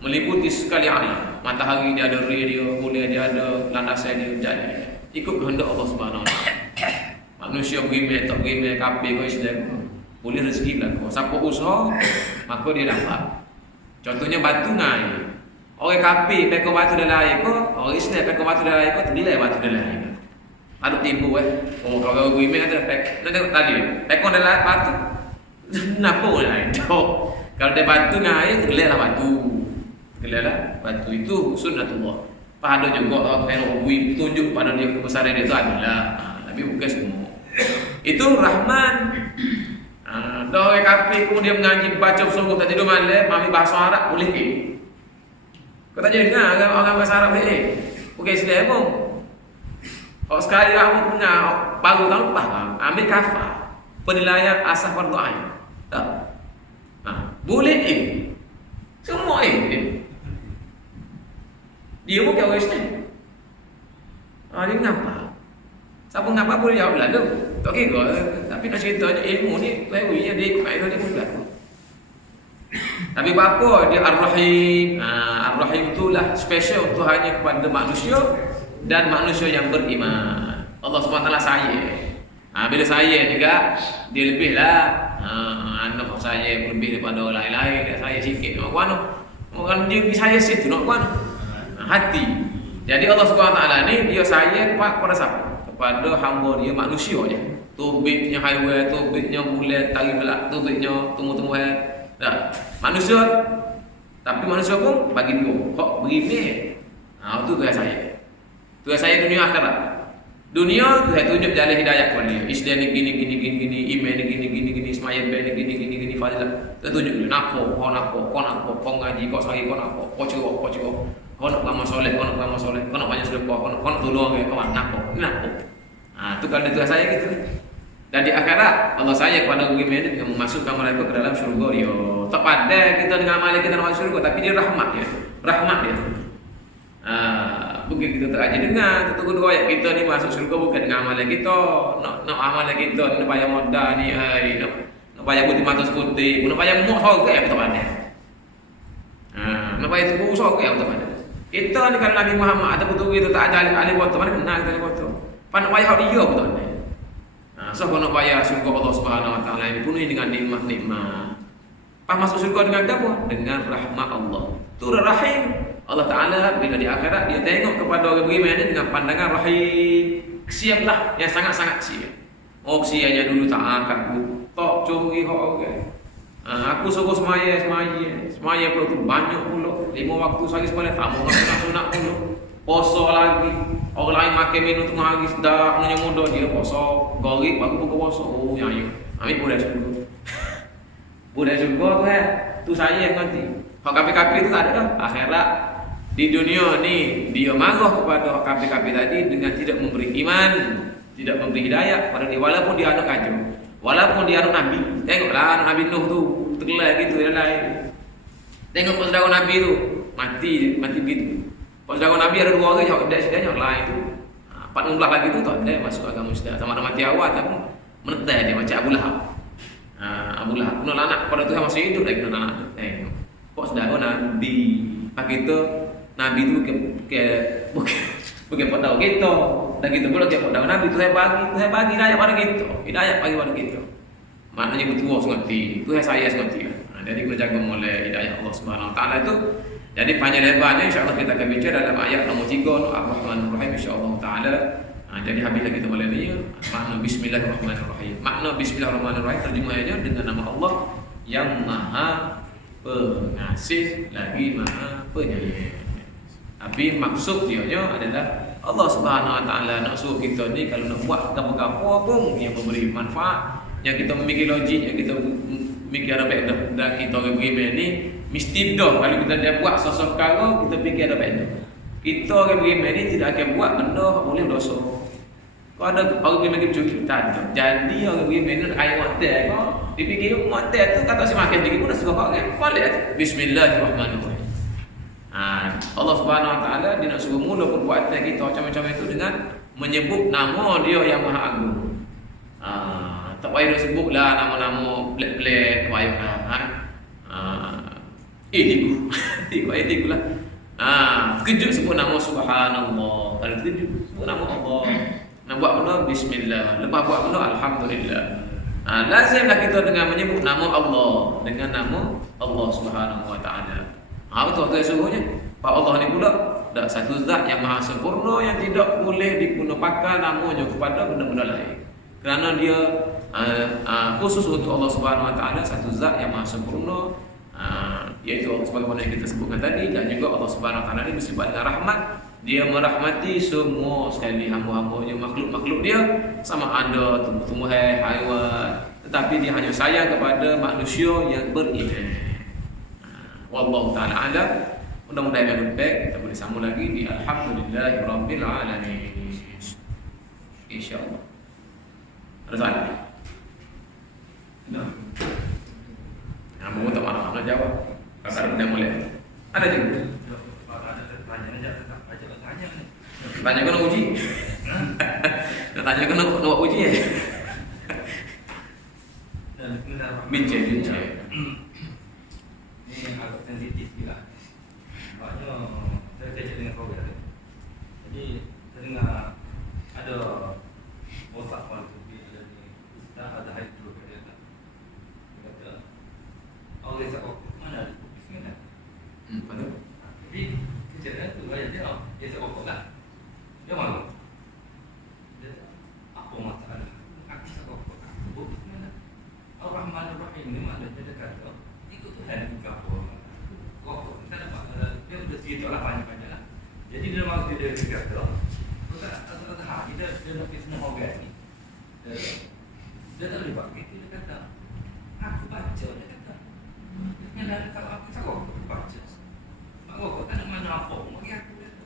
meliputi sekali alam. Matahari dia ada ray dia, bulan dia ada landasan dia jadi. Ikut kehendak Allah Subhanahu Wa Taala. Manusia beriman tak beriman kafir ke Islam boleh rezeki belaka. Siapa usaha maka dia dapat. Contohnya batu ngai. Orang kafir pekor batu dalam air ke, orang Islam pekor batu dalam air ke, terdilai batu dalam air. Aduk timbul Oh, kalau orang beriman ada nak tengok tadi. Pekor dalam batu. Kenapa lain? Kalau dia batu ngai, terdilai lah batu. Terdilai lah batu itu sunnatullah. Pada juga orang bui tunjuk pada dia kebesaran dia itu adalah tapi bukan semua. Itu Rahman. Dah orang kafir kemudian mengaji baca sungguh tak tidur malam, mami bahasa Arab boleh ke? Kau tak dengar orang bahasa Arab boleh? Bukan Islam pun. Kalau sekali kamu punya baru tahun lepas, ambil kafar penilaian asas fardu ain. Tak. Boleh ke? Semua dia bukan orang Islam. Dia mengapa? Siapa mengapa boleh jawab lalu? Tak kira. Tapi nak cerita je ilmu ni, dia ikut kaedah dia pun berlaku. Tapi apa? Dia Ar-Rahim. Ar-Rahim itulah special untuk hanya kepada manusia dan manusia yang beriman. Allah SWT sayang. Bila sayang juga, dia lebih lah. Anak sayang lebih daripada orang lain-lain. Dia sayang sikit. Nak kuat orang dia sayang situ. Nak kuat hati. Jadi Allah SWT ni dia sayang kepada siapa? Kepada hamba dia manusia je. Tubiknya haiwan, tubiknya bulan, tari belak, tubiknya tumbuh-tumbuhan. Dah. Manusia tapi manusia pun bagi dua. Hak beriman. Itu Tuhan saya. Tuhan saya dunia akhirat. Dunia Tuhan tunjuk jalan hidayah kepada dia. Islam ni gini, iman ni gini, semayang ni gini, fadilah. Tuhan tunjuk dia. Nak kau ngaji, kau sehari, kau nak kau cerok. Kau nak beramal soleh, kau nak banyak sedekah, kau nak tolong orang, kau nak apa? Itu kalau Tuhan saya gitu. Dan di akhirat Allah saya kepada orang beriman yang memasukkan mereka ke dalam syurga dia. Tak pandai kita dengan amal kita nak masuk syurga, tapi dia rahmat dia. Bukan kita tak aja dengar tu kedua ayat kita ni masuk syurga bukan dengan amal kita. Nak amal kita nak bayar modal ni nak bayar putih mata sekutip, nak bayar mok sorga yang tak pandai. Nak bayar tu sorga yang tak pandai. Kita ni kalau Nabi Muhammad ada betul kita tak ada ahli foto mana kenal kita ahli foto. Pan nak bayar dia betul ni. So kalau nak bayar syurga Allah Subhanahu Wa Taala ini penuhi dengan nikmat. Pas masuk syurga dengan apa? Dengan rahmat Allah. Tu Rahim. Allah Taala bila di akhirat dia tengok kepada orang beriman ini dengan pandangan rahim. Kesianlah yang sangat-sangat kesian. Kesiannya dulu tak aku tak curi hak orang. Aku suruh semaya pula tu banyak pula 5 waktu sehari sekali tak mau nak pula poso lagi orang lain makan minum tengah hari sedap punya muda dia poso goreng baru buka poso nyanyi ambil budak syurga tu saya nanti hak kapi-kapi tu tak ada dah akhirat di dunia ni dia marah kepada kapi-kapi tadi dengan tidak memberi iman tidak memberi hidayah pada dia walaupun dia anak kacau walaupun dia anak Nabi. Tengoklah anak Nabi Nuh tu tergelai gitu dan lain. Tengok saudara Nabi tu mati begitu. Saudara Nabi ada 2 orang jawab dak sedanya lain tu. 14 lagi tu tak ada masuk agama Islam. Sama ada mati awal tapi menetai dia macam Abu Lahab. Abu Lahab kena anak pada Tuhan masih hidup lagi kena anak. Tengok. Kok saudara Nabi. Pak kita Nabi tu bukan pada kita. Dan kita pula dia pada Nabi Tuhan bagi hidayah pada kita. Hidayah bagi pada kita. Maknanya bertuah sengerti. Tuhan saya sengerti. Jadi kita jaga mulai hidayah Allah Subhanahu Wa Taala itu. Jadi panjang lebarnya insya-Allah kita akan bincang dalam ayat nombor 3 Ar-Rahmanir-Rahim insya-Allah taala. Jadi habislah kita mulai ni makna bismillahirrahmanirrahim. Makna bismillahirrahmanirrahim terjemahnya dengan nama Allah yang Maha Pengasih lagi Maha Penyayang. Tapi maksud dia adalah Allah Subhanahu Wa Taala nak suruh kita ni kalau nak buat apa-apa pun yang memberi manfaat, yang kita memikir logik, yang kita mikir ada baik dah kita orang beriman ni mesti dah kalau kita dah buat sesuatu perkara kita fikir ada baik dah. Kita orang beriman ni tidak akan buat benda boleh dosa. Kau ada orang pergi mencuri tak ada. Jadi orang pergi minum air motel kau dipikir motel tu kata si makan jadi pun suka kau kan. Balik Bismillahirrahmanirrahim. Allah Subhanahu Wa Taala dia nak suruh mula perbuatan kita macam-macam itu dengan menyebut nama Dia yang Maha Agung. Tak payah sebutlah nama-nama pelik-pelik payahlah. Tiku lah. Kejut sebut nama Subhanallah. Kalau kejut sebut nama Allah. Nak buat benda Bismillah. Lepas buat benda Alhamdulillah. Lazimlah kita dengan menyebut nama Allah, dengan nama Allah Subhanahu Wa Taala. Betul suruhnya. Pak Allah ni pula dah satu zat yang maha sempurna yang tidak boleh digunakan namanya kepada benda-benda lain. Kerana dia khusus untuk Allah Subhanahu Wa Taala satu zat yang maha sempurna, iaitu sebagaimana yang kita sebutkan tadi, dan juga Allah Subhanahu Wa Taala ini bersifat dengan rahmat. Dia merahmati semua sekali hamba-hambanya, makhluk-makhluk dia, sama ada tumbuh-tumbuhan, haiwan, tetapi dia hanya sayang kepada manusia yang beriman. Wallahu ta'ala alam. Mudah-mudahan yang baik kita boleh sambung lagi di Alhamdulillahirabbil alamin. Insya-Allah. Ada soalan? Kamu tak maaf nak jawab. Kakak dah mulai. Ada je. Tanya kena uji. Tanya kena nak uji ya. Bincang. Ini agak sensitif juga. Maknanya saya kerja dengan kawan. Jadi saya dengar ada bosak malu ada ni ustaz ada hydro kata. Kata Allah sakok mana ada bismillah. Betul. Jadi kerja tu gaya dia sakok lah. Dia malu. Dia apa masalah? Aku sakok. Bismillah. Ar-Rahman Ar-Rahim ni makna dia kata itu Tuhan yang buka apa. Kok kita dapat dia sudah cerita lah banyak-banyak lah. Jadi dia maksud dia kata kita nak semua organ ni. Dia tak boleh pakai dia kata aku baca dia kata. Dia dah kalau aku cakap aku baca. Aku tak nak mana apa bagi aku kata.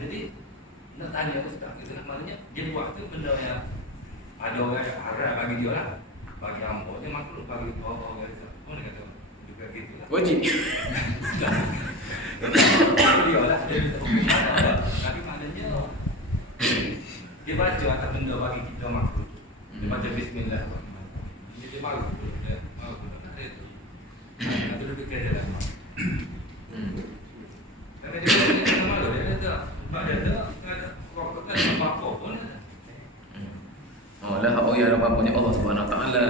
Jadi nak tanya ustaz kita nak maknanya dia buat tu benda yang ada orang yang haram bagi dia lah. Bagi hamba dia makhluk bagi orang dia. Dia kata juga gitu lah. Wajib. Dia lah dia mana tapi maknanya dia baca atas benda bagi kita makhluk. Dia baca bismillah. Dia malu dia malu kata itu. Ada lebih kaya dah. Tapi dia malu dia kata sebab dia ada rokok kan apa pun. Lah yang apa punya Allah Subhanahu Wa Taala.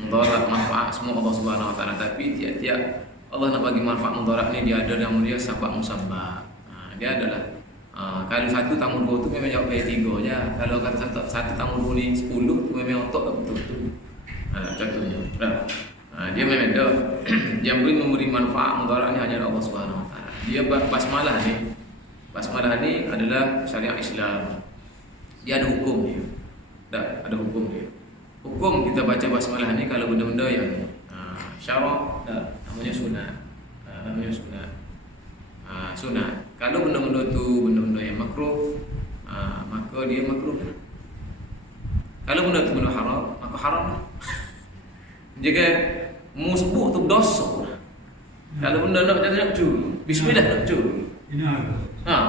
Mudarat manfaat semua Allah Subhanahu Wa Taala, tapi tiap-tiap Allah nak bagi manfaat mudarat ni dia ada nama dia sabab musabbab. Dia adalah kalau satu tambah dua tu memang jawab ayat 3 je. Kalau kata satu tambah dua ni 10 tu memang otak betul-betul. Contohnya. Dia memang ada yang boleh memberi manfaat mudarat ni hanya Allah Subhanahu Wa Taala. Dia basmalah ni. Basmalah ni adalah syariat Islam. Dia ada hukum dia. Ada hukum dia. Hukum kita baca basmalah ni kalau benda-benda yang syarak namanya sunat. Namanya sunat. Sunat. Kalau benda-benda tu benda-benda yang makruh, maka dia makruh. Kalau benda tu benda haram, maka haram lah. Jika musbuk tu dosa. Kalau benda nak curi, bismillah nak curi.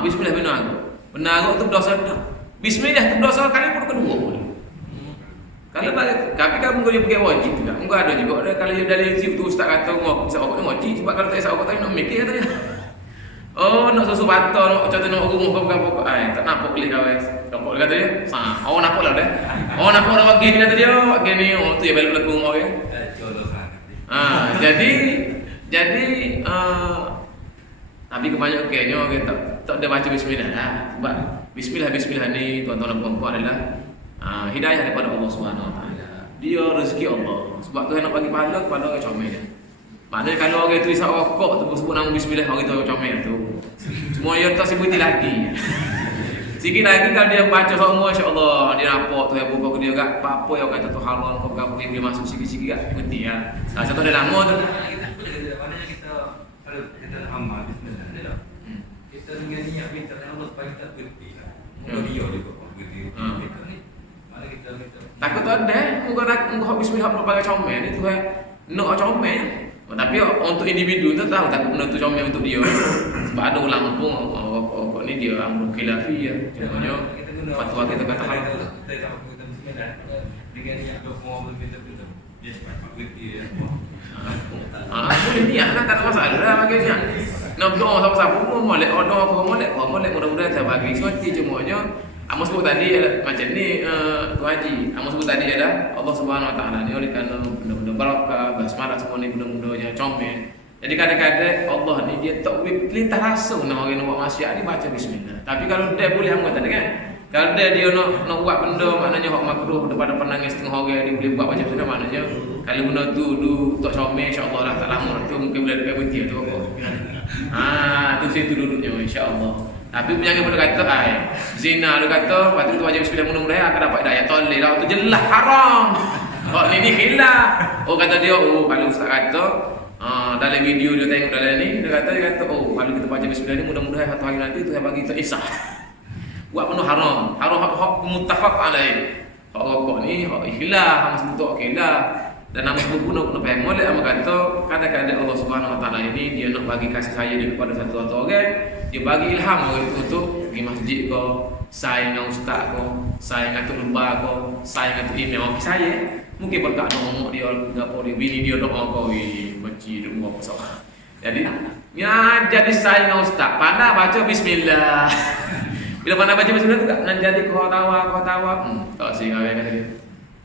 Bismillah benar tu dosa dah. Bismillah tu dosa kali pun kedua pun. Kalau tapi kalau mungkin dia pakai wajib juga. Mungkin ada juga ada kalau dia dari YouTube tu ustaz kata ngok bisa okok wajib sebab kalau tak bisa okok tadi nak mikir katanya. Nak susu batal nak contoh nak rumah kau pokok tak nampak boleh kau nampak kata dia. Nampak lah dah. Nampak dah bagi kata dia bagi ni tu ya balik lagu mau ya. Jodoh sangat. Jadi tapi kebanyakan kayaknya kita tak ada baca bismillah lah. Sebab bismillah ni tuan-tuan dan puan-puan adalah hidayah daripada Allah Subhanahu Wa Taala. Dia rezeki Allah. Sebab tu nak bagi pahala kepada orang comel dia. Maknanya kalau orang tu isap rokok tu sebut nama bismillah orang tu orang comel tu. Semua dia tak sebuti lagi. Sikit lagi kalau dia baca semua insya-Allah dia nampak tu yang buka dia kat apa yang kata tu haram kau kan boleh masuk sikit-sikit kat berhenti ya. Contoh dia lama tu. Maknanya kita kalau kita amal bismillah ni lah. Kita dengan niat minta Allah supaya kita berhenti lah. Dia juga berhenti. ada, muka bismillah berbagai comel itu nak comel. Tapi untuk individu tu tahu tak benda tu comel untuk dia. Sebab ada ulama pun kok ni dia amru khilafi ya. Contohnya fatwa kita kata hal kita bismillah dengan yang mau betul-betul dia cepat dia. Boleh niat lah, tak ada masalah bagi niat. Nak berdoa sama-sama pun molek, molek mudah-mudahan saya bagi. Seperti cumanya Amos sebut tadi macam ni Tu Haji. Amos sebut tadi adalah Allah Subhanahu Wa Taala ni oleh kerana benda-benda barakah, basmalah semua ni benda-benda yang comel. Jadi kadang-kadang Allah ni dia tak pelintah rasa nak orang nak buat maksiat ni baca bismillah. Tapi kalau dia boleh amat tadi kan. Kalau dia nak buat benda maknanya hak makruh daripada penangis setengah orang dia boleh buat macam tu maknanya kalau benda tu tak comel insya-Allah lah tak lama tu mungkin boleh dapat berhenti tu apa. Tu situ duduknya insya-Allah. Tapi jangan pada kata zina dia kata lepas tu wajib bismillah mudah-mudahan akan dapat hidayah toleh lah tu jelas haram. Hak ni khilaf. Kata dia kalau ustaz kata dalam video dia tengok dalam ni dia kata kalau kita baca bismillah ni mudah-mudahan satu hari nanti tu saya bagi terisah. Buat benda haram hak muttafaq alaih. Hak rokok ni hak khilaf, hak mesti tu khilaf. Dan nama sebut pun nak faham molek ama kata kadang-kadang Allah Subhanahu Wa Taala ini dia nak bagi kasih sayang dia kepada satu orang, dia bagi ilham orang itu untuk pergi masjid ke, sayang dengan ustaz ke, sayang dengan lembar ke, sayang dengan imam orang saya. Mungkin berkat nak dia gapo dia bini dia nak kau benci dia buat apa. Jadi jadi sayang dengan ustaz, pandai baca bismillah. Bila pandai baca bismillah tu tak nak jadi kau tawa. Tak sih awak kata dia.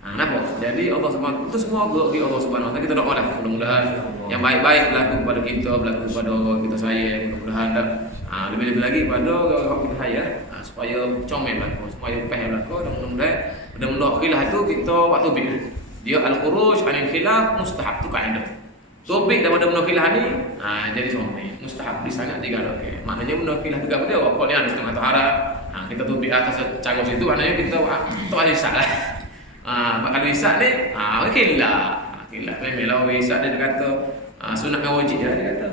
Kenapa? Jadi Allah Subhanahu itu semua bagi Allah Subhanahu kita doa dah mudah-mudahan yang baik-baik berlaku kepada kita, berlaku kepada orang kita sayang, mudah-mudahan lebih-lebih lagi pada orang kita sayang supaya comel berlaku, supaya faham berlaku dan mudah-mudahan benda-benda khilaf itu kita waktu tubik. Dia al-khuruj anil khilaf mustahab tu kaedah. Tubik daripada benda khilaf ni jadi comel, mustahab di sangat digalakkan. Maknanya benda khilaf juga dia apa ni ada setengah tahara. Kita tubik atas cara situ maknanya kita tak ada salah. Kalau isak ni, khilaf memanglah orang isak dia kata sunat dengan wajib dia kata.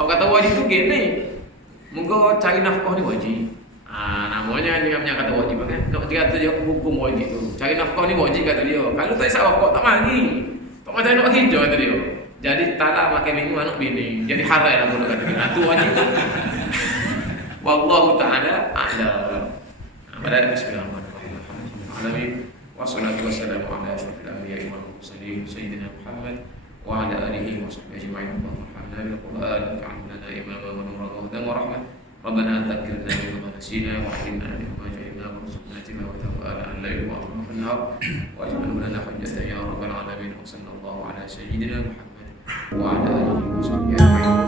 Kalau kata wajib tu gini, moga cari nafkah ni wajib. Namanya dia punya kata wajib kan. Nak kata dia hukum wajib tu. Cari nafkah ni wajib kata dia. Kalau tak isak rokok tak mari. Tak macam nak hijau kata dia. Jadi talak makan minggu anak bini. Jadi haram lah bodoh kata dia. Tu wajib tu. Wallahu ta'ala a'lam. Bismillahirrahmanirrahim. Wassalatu wassalamu ala asyrafil anbiya'i wal mursalin sayyidina Muhammad wa ala alihi wa sahbihi ajma'in. Allahumma bil Qur'an ka'annana imaman wa nuran wa rahmah. Rabbana dzakirna bima nasina wa 'allimna bima jahilna warzuqna tilawatahu ala al-laili wa an-nahar waj'alhu lana hujjatan ya rabbal alamin. Wa sallallahu ala sayyidina Muhammad wa ala alihi wa sahbihi ajma'in.